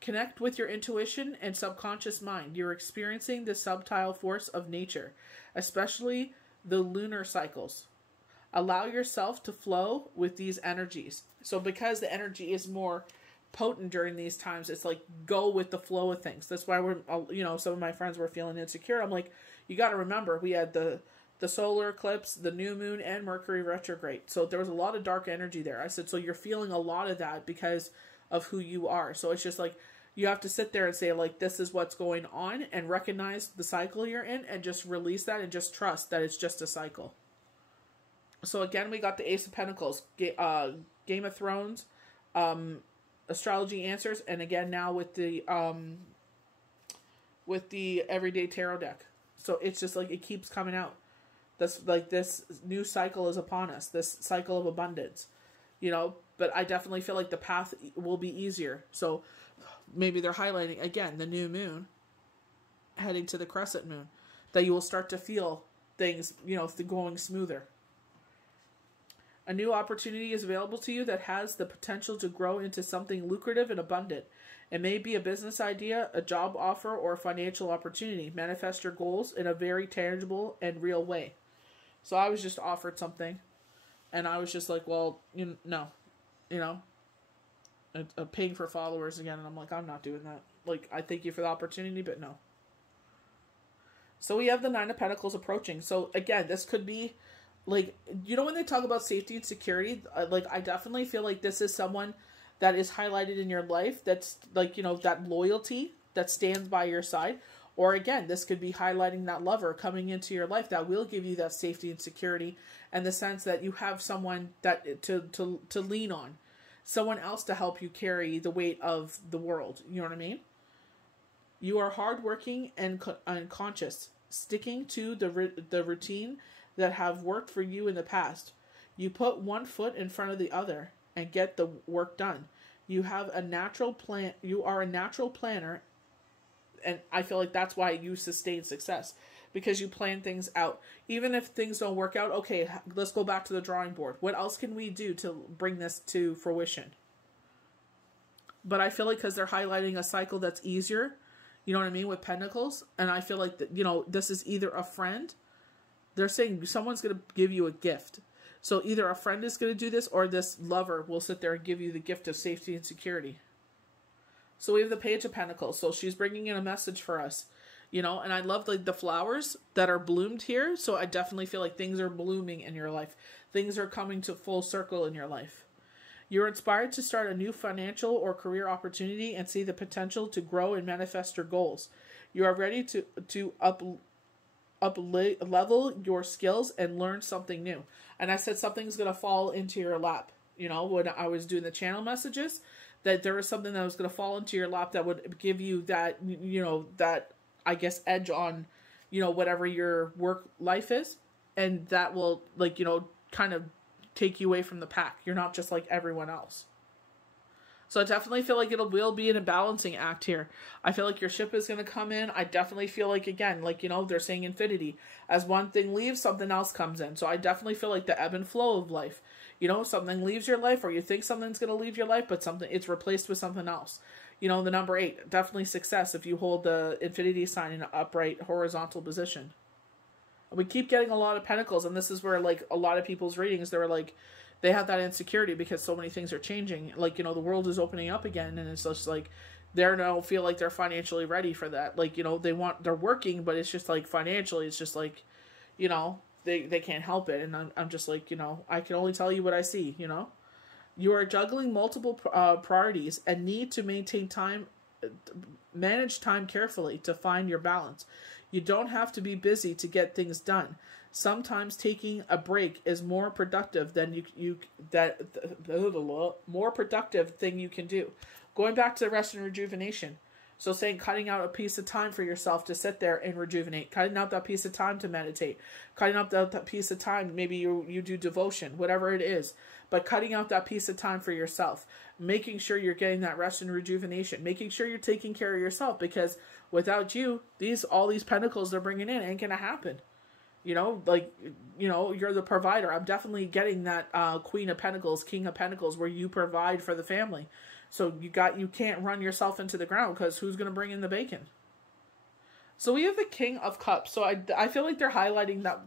Connect with your intuition and subconscious mind. You're experiencing the subtle force of nature, especially the lunar cycles. Allow yourself to flow with these energies. So because the energy is more potent during these times, it's like go with the flow of things. That's why we're, some of my friends were feeling insecure. I'm like, you got to remember, we had the solar eclipse, the new moon, and Mercury retrograde. So there was a lot of dark energy there. I said, so you're feeling a lot of that because of who you are. So it's just like, you have to sit there and say, like, this is what's going on, and recognize the cycle you're in, and just release that, and just trust that it's just a cycle. So again, we got the Ace of Pentacles, Game of Thrones, astrology answers, and again now with the Everyday Tarot deck. So it's just like it keeps coming out. This new cycle is upon us. This cycle of abundance, But I definitely feel like the path will be easier. So maybe they're highlighting again the new moon, heading to the crescent moon, that you will start to feel things, going smoother. A new opportunity is available to you that has the potential to grow into something lucrative and abundant. It may be a business idea, a job offer, or a financial opportunity. Manifest your goals in a very tangible and real way. So I was just offered something, and I was just like, well, no, paying for followers again, and I'm like, I'm not doing that. Like, I thank you for the opportunity, but no. So we have the Nine of Pentacles approaching. So again, this could be, like, when they talk about safety and security, like, I definitely feel like this is someone that is highlighted in your life that's, like, that loyalty that stands by your side. Or again, this could be highlighting that lover coming into your life that will give you that safety and security, and the sense that you have someone that to lean on, someone else to help you carry the weight of the world. You know what I mean? You are hardworking and conscious, sticking to the routine that have worked for you in the past. You put one foot in front of the other and get the work done. You have a natural plan. You are a natural planner, and I feel like that's why you sustain success, because you plan things out. Even if things don't work out, okay, let's go back to the drawing board. What else can we do to bring this to fruition? But I feel like because they're highlighting a cycle that's easier, you know what I mean, with Pentacles, and I feel like that, this is either a friend. They're saying someone's going to give you a gift. So either a friend is going to do this, or this lover will sit there and give you the gift of safety and security. So we have the Page of Pentacles. So she's bringing in a message for us, and I love the flowers that are bloomed here. So I definitely feel like things are blooming in your life. Things are coming to full circle in your life. You're inspired to start a new financial or career opportunity and see the potential to grow and manifest your goals. You are ready to level your skills and learn something new. And I said something's going to fall into your lap. When I was doing the channel messages, that there was something that was going to fall into your lap that would give you that, that, I guess, edge on, whatever your work life is. And that will, kind of take you away from the pack. You're not just like everyone else. So I definitely feel like will be in a balancing act here. I feel like your ship is going to come in. I definitely feel like, again, they're saying infinity. As one thing leaves, something else comes in. So I definitely feel like the ebb and flow of life. Something leaves your life, or you think something's going to leave your life, but it's replaced with something else. The number 8, definitely success if you hold the infinity sign in an upright horizontal position. We keep getting a lot of Pentacles, and this is where, a lot of people's readings, they have that insecurity because so many things are changing. The world is opening up again, and it's just they don't feel like they're financially ready for that. They're working, but it's just financially, it's just they can't help it. And I'm just I can only tell you what I see, You are juggling multiple priorities and need to manage time carefully to find your balance. You don't have to be busy to get things done. Sometimes taking a break is more productive than more productive thing you can do. Going back to rest and rejuvenation. So saying cutting out a piece of time for yourself to sit there and rejuvenate. Cutting out that piece of time to meditate. Cutting out that piece of time, maybe you do devotion, whatever it is. But cutting out that piece of time for yourself. Making sure you're getting that rest and rejuvenation. Making sure you're taking care of yourself, because without you, all these Pentacles they're bringing in ain't going to happen. You know, like, you know, you're the provider. I'm definitely getting that Queen of Pentacles, King of Pentacles, where you provide for the family. So you can't run yourself into the ground, because who's going to bring in the bacon? So we have the King of Cups. So I feel like they're highlighting that,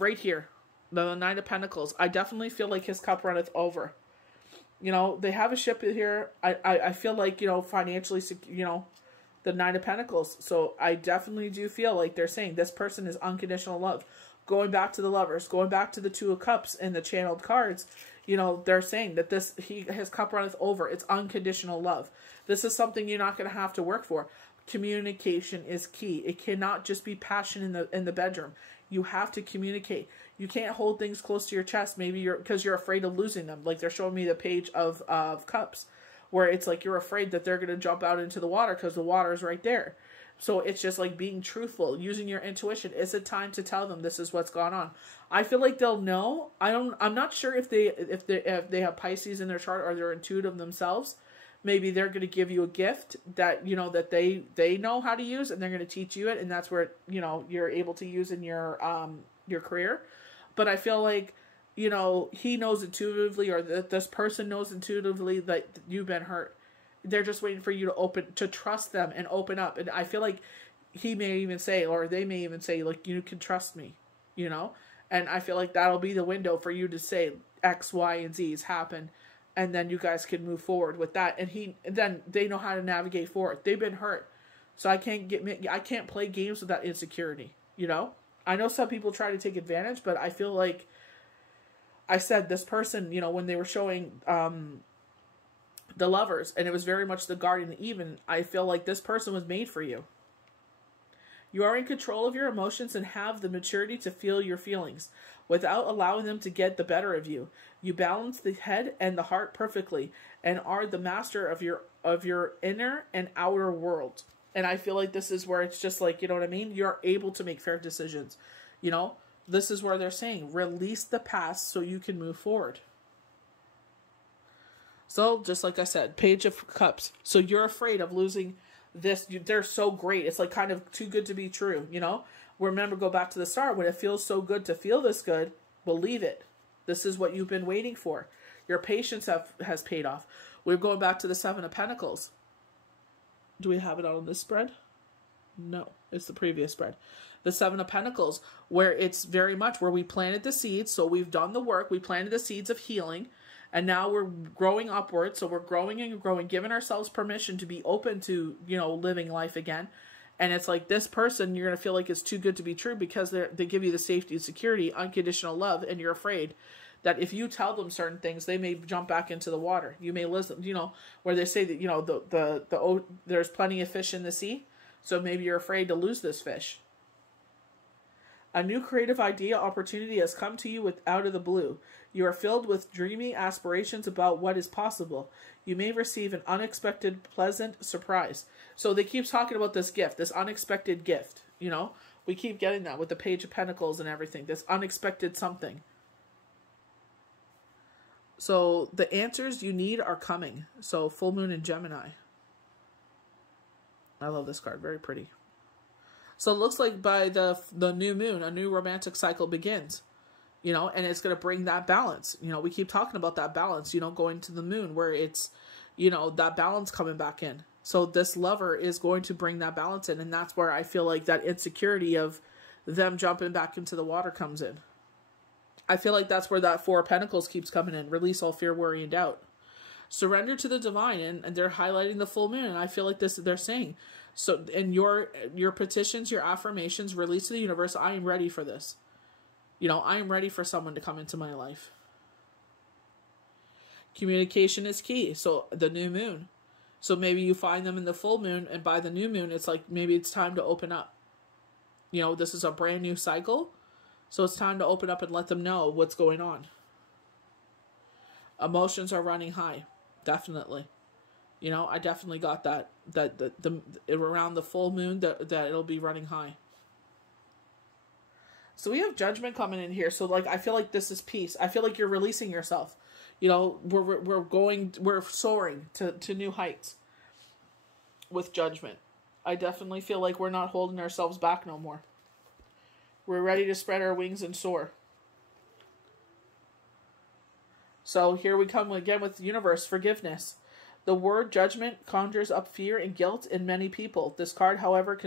right here, the Nine of Pentacles. I definitely feel like his cup runneth over. You know, they have a ship here. I feel like, financially, the Nine of Pentacles. So I definitely do feel like they're saying this person is unconditional love. Going back to the Lovers, going back to the Two of Cups and the channeled cards, they're saying that his cup runneth over. It's unconditional love. This is something you're not going to have to work for. Communication is key. It cannot just be passion in the bedroom. You have to communicate. You can't hold things close to your chest. Maybe because you're afraid of losing them. Like they're showing me the Page of Cups, where it's like you're afraid that they're going to jump out into the water because the water is right there. So it's just like being truthful, using your intuition. Is it time to tell them this is what's going on? I feel like they'll know. I'm not sure if they have Pisces in their chart or they're intuitive themselves. Maybe they're going to give you a gift that that they know how to use, and they're going to teach you it, and that's where you're able to use in your career. But I feel like he knows intuitively, or that this person knows intuitively that you've been hurt. They're just waiting for you to trust them and open up. And I feel like he may even say, or they may even say, like, you can trust me, And I feel like that'll be the window for you to say X, Y, and Z's happen. And then you guys can move forward with that. And then they know how to navigate forward. They've been hurt. So I can't play games with that insecurity, I know some people try to take advantage, but I feel like I said this person, when they were showing the Lovers, and it was very much the Guardian even, I feel like this person was made for you. You are in control of your emotions and have the maturity to feel your feelings without allowing them to get the better of you. You balance the head and the heart perfectly and are the master of your inner and outer world. And I feel like this is where it's just like, what I mean? You're able to make fair decisions. This is where they're saying, release the past so you can move forward. So, just like I said, Page of Cups. So you're afraid of losing this. They're so great. It's like kind of too good to be true, Remember, go back to the start. When it feels so good to feel this good, believe it. This is what you've been waiting for. Your patience has paid off. We're going back to the Seven of Pentacles. Do we have it on this spread? No, it's the previous spread. The Seven of Pentacles, where it's very much where we planted the seeds. So we've done the work. We planted the seeds of healing. And now we're growing upward. So we're growing and growing, giving ourselves permission to be open to, living life again. And it's like this person, you're going to feel like it's too good to be true because they give you the safety and security, unconditional love, and you're afraid that if you tell them certain things, they may jump back into the water. You may listen, where they say that, there's plenty of fish in the sea. So maybe you're afraid to lose this fish. A new creative idea opportunity has come to you out of the blue. You are filled with dreamy aspirations about what is possible. You may receive an unexpected, pleasant surprise. So they keep talking about this gift, this unexpected gift. We keep getting that with the Page of Pentacles and everything. This unexpected something. So the answers you need are coming. So full moon in Gemini. I love this card. Very pretty. So it looks like by the new moon, a new romantic cycle begins. And it's going to bring that balance. We keep talking about that balance, going to the moon where it's, that balance coming back in. So this lover is going to bring that balance in. And that's where I feel like that insecurity of them jumping back into the water comes in. I feel like that's where that Four of Pentacles keeps coming in. Release all fear, worry, and doubt. Surrender to the divine. And they're highlighting the full moon. And I feel like they're saying, so in your petitions, your affirmations, release to the universe, I am ready for this. I am ready for someone to come into my life. Communication is key. So the new moon. So maybe you find them in the full moon, and by the new moon, it's like maybe it's time to open up. This is a brand new cycle. So it's time to open up and let them know what's going on. Emotions are running high. Definitely. I definitely got that around the full moon that it'll be running high. So we have Judgment coming in here. So like, I feel like this is peace. I feel like you're releasing yourself. We're soaring to new heights with Judgment. I definitely feel like we're not holding ourselves back no more. We're ready to spread our wings and soar. So here we come again with the universe, forgiveness. The word judgment conjures up fear and guilt in many people. This card, however,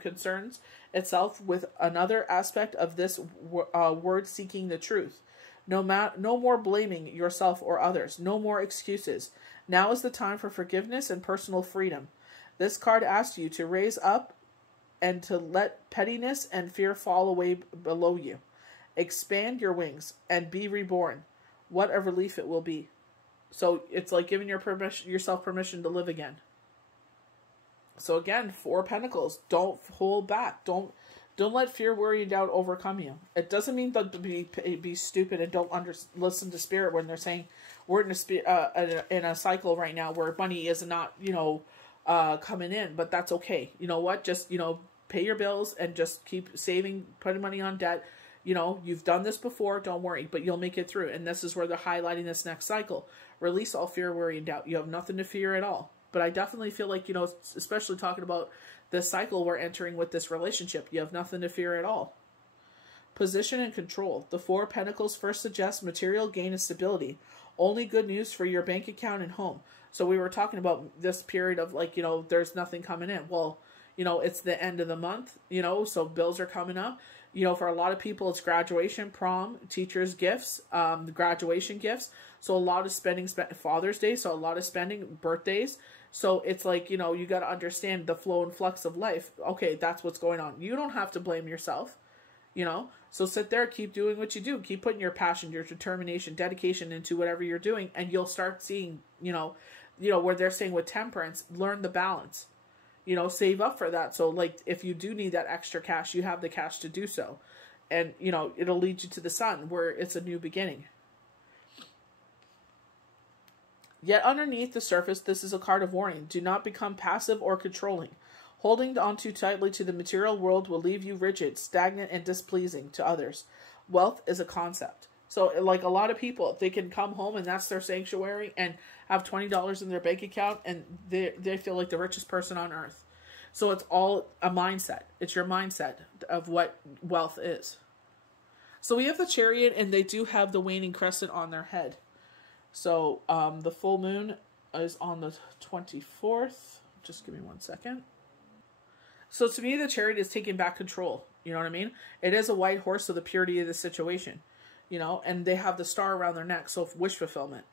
concerns itself with another aspect of this word, seeking the truth. No more blaming yourself or others. No more excuses. Now is the time for forgiveness and personal freedom. This card asks you to raise up and to let pettiness and fear fall away below you. Expand your wings and be reborn. What a relief it will be. So it's like giving yourself permission to live again. So again, 4 Pentacles. Don't hold back. Don't let fear, worry, and doubt overcome you. It doesn't mean to be stupid and don't listen to spirit when they're saying we're in a cycle right now where money is not, coming in, but that's okay. You know what? Just, pay your bills and just keep saving, putting money on debt. You've done this before, don't worry, but you'll make it through. And this is where they're highlighting this next cycle. Release all fear, worry, and doubt. You have nothing to fear at all. But I definitely feel like, especially talking about this cycle we're entering with this relationship, you have nothing to fear at all. Position and control. The 4 Pentacles first suggests material gain and stability. Only good news for your bank account and home. So we were talking about this period of there's nothing coming in. Well, it's the end of the month, so bills are coming up. For a lot of people, it's graduation, prom, teachers' gifts, graduation gifts. So a lot of spending, Father's Day, so a lot of spending, birthdays. So it's like, you got to understand the flow and flux of life. Okay, that's what's going on. You don't have to blame yourself, So sit there, keep doing what you do. Keep putting your passion, your determination, dedication into whatever you're doing. And you'll start seeing, where they're saying with temperance, learn the balance. Save up for that. So if you do need that extra cash, you have the cash to do so. And, it'll lead you to the sun where it's a new beginning. Yet underneath the surface, this is a card of warning. Do not become passive or controlling. Holding on too tightly to the material world will leave you rigid, stagnant, and displeasing to others. Wealth is a concept. So a lot of people, they can come home and that's their sanctuary and have $20 in their bank account and they feel like the richest person on earth. So it's all a mindset. It's your mindset of what wealth is. So we have the Chariot and they do have the waning crescent on their head. So the full moon is on the 24th. Just give me 1 second. So to me, the Chariot is taking back control. You know what I mean? It is a white horse, so the purity of the situation. And they have the star around their neck, so wish fulfillment.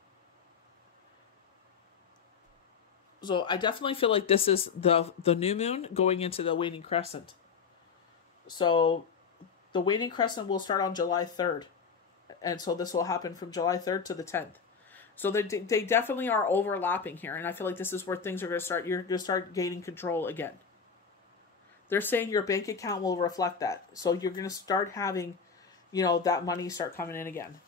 So I definitely feel like this is the new moon going into the waning crescent. So the waning crescent will start on July 3rd. And so this will happen from July 3rd to the 10th. So they definitely are overlapping here. And I feel like this is where things are going to start. You're going to start gaining control again. They're saying your bank account will reflect that. So you're going to start having, that money start coming in again.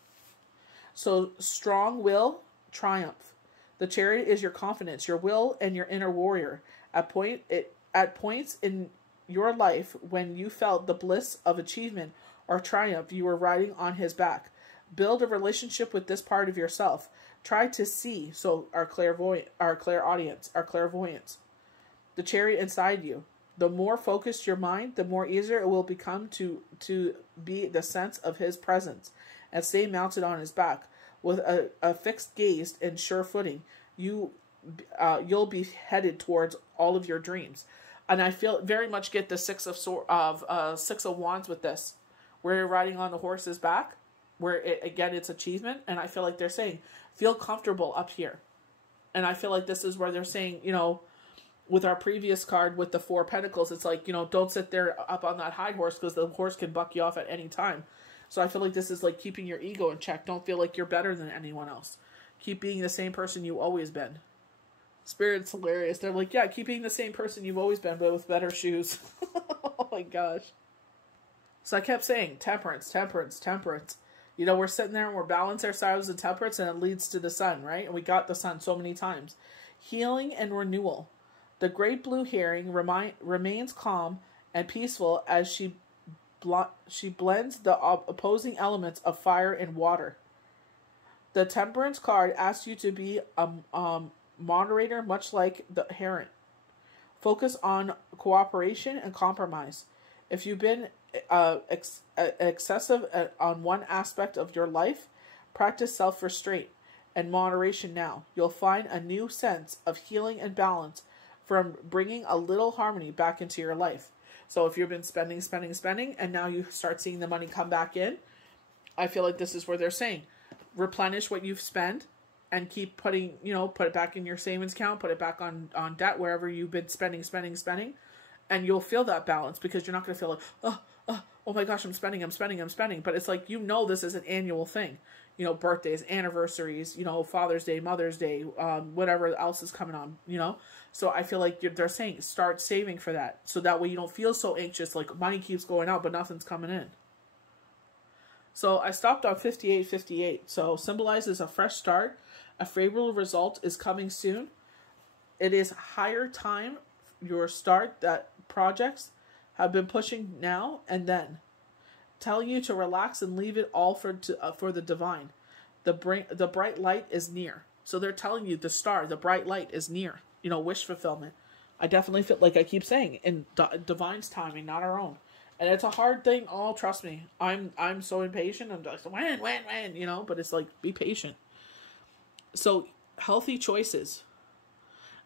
So strong will, triumph. The Chariot is your confidence, your will, and your inner warrior. At points in your life when you felt the bliss of achievement or triumph, you were riding on his back. Build a relationship with this part of yourself. Try to see, so our clairaudience, our clairvoyance, the Chariot inside you. The more focused your mind, the more easier it will become to be the sense of his presence and stay mounted on his back. With a fixed gaze and sure footing, you'll be headed towards all of your dreams. And I feel very much get the Six of Wands with this, where you're riding on the horse's back, where it's achievement. And I feel like they're saying, feel comfortable up here. And I feel like this is where they're saying, with our previous card with the 4 Pentacles, it's like, don't sit there up on that high horse because the horse can buck you off at any time. So I feel like this is like keeping your ego in check. Don't feel like you're better than anyone else. Keep being the same person you've always been. Spirit's hilarious. They're like, yeah, keep being the same person you've always been, but with better shoes. Oh my gosh. So I kept saying, temperance, temperance, temperance. We're sitting there and we're balancing ourselves in temperance and it leads to the sun, right? And we got the sun so many times. Healing and renewal. The great blue heron remains calm and peaceful as she blends the opposing elements of fire and water. The temperance card asks you to be a moderator, much like the heron. Focus on cooperation and compromise. If you've been excessive on one aspect of your life, practice self-restraint and moderation now. You'll find a new sense of healing and balance from bringing a little harmony back into your life. So if you've been spending, and now you start seeing the money come back in, I feel like this is where they're saying, replenish what you've spent and keep putting, put it back in your savings account, put it back on debt, wherever you've been spending. And you'll feel that balance, because you're not going to feel like, oh my gosh, I'm spending. But it's like, this is an annual thing. Birthdays, anniversaries, Father's Day, Mother's Day, whatever else is coming on, So I feel like they're saying start saving for that. So that way you don't feel so anxious, like money keeps going out, but nothing's coming in. So I stopped on 5858. So symbolizes a fresh start. A favorable result is coming soon. It is higher time your start that projects have been pushing now and then. Telling you to relax and leave it all for the divine. The bright light is near. So they're telling you the bright light is near. Wish fulfillment. I definitely feel like I keep saying in divine's timing, not our own. And it's a hard thing. Oh, trust me. I'm so impatient. I'm just when, but it's like, be patient. So healthy choices.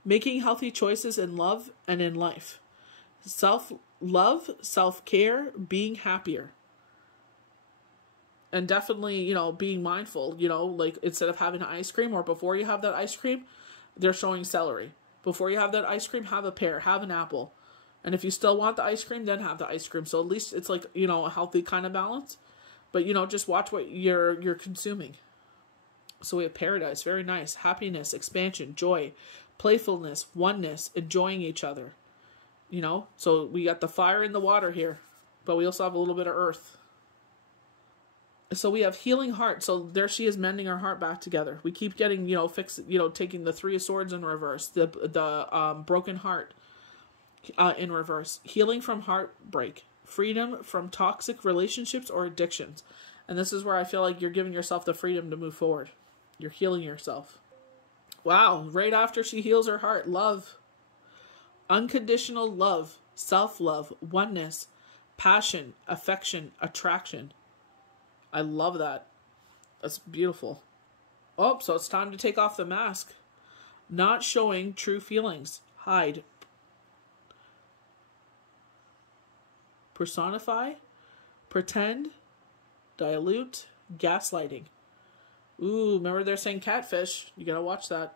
Making healthy choices in love and in life. Self-love, self-care, being happier. And definitely, being mindful, like instead of having ice cream, or before you have that ice cream, they're showing celery. Before you have that ice cream, have a pear, have an apple. And if you still want the ice cream, then have the ice cream. So at least it's like, a healthy kind of balance. But, just watch what you're consuming. So we have paradise, very nice. Happiness, expansion, joy, playfulness, oneness, enjoying each other. So we got the fire and the water here. But we also have a little bit of earth. So we have healing heart. So there she is, mending her heart back together. We keep getting, taking the Three of Swords in reverse. The broken heart in reverse. Healing from heartbreak. Freedom from toxic relationships or addictions. And this is where I feel like you're giving yourself the freedom to move forward. You're healing yourself. Wow. Right after she heals her heart. Love. Unconditional love. Self-love. Oneness. Passion. Affection. Attraction. I love that. That's beautiful. Oh, so it's time to take off the mask. Not showing true feelings. Hide. Personify. Pretend. Dilute. Gaslighting. Ooh, remember they're saying catfish. You gotta watch that.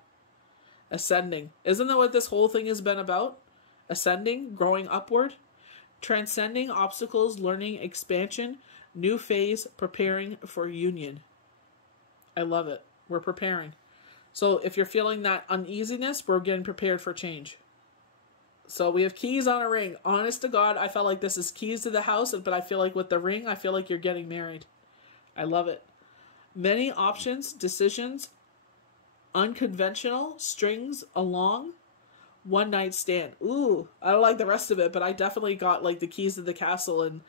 Ascending. Isn't that what this whole thing has been about? Ascending. Growing upward. Transcending obstacles. Learning. Expansion. New phase, preparing for union. I love it. We're preparing. So if you're feeling that uneasiness, we're getting prepared for change. So we have keys on a ring. Honest to God, I felt like this is keys to the house, but I feel like with the ring, I feel like you're getting married. I love it. Many options, decisions, unconventional, strings along, one night stand. Ooh, I don't like the rest of it, but I definitely got like the keys to the castle and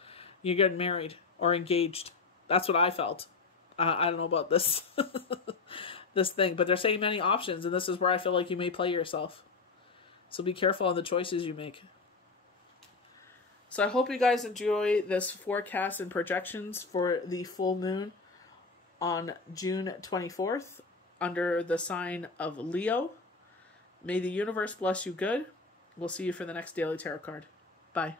you're getting married. Or engaged. That's what I felt. I don't know about this this thing. But they're saying many options. And this is where I feel like you may play yourself. So be careful on the choices you make. So I hope you guys enjoy this forecast and projections for the full moon on June 24th. Under the sign of Leo. May the universe bless you good. We'll see you for the next Daily Tarot card. Bye.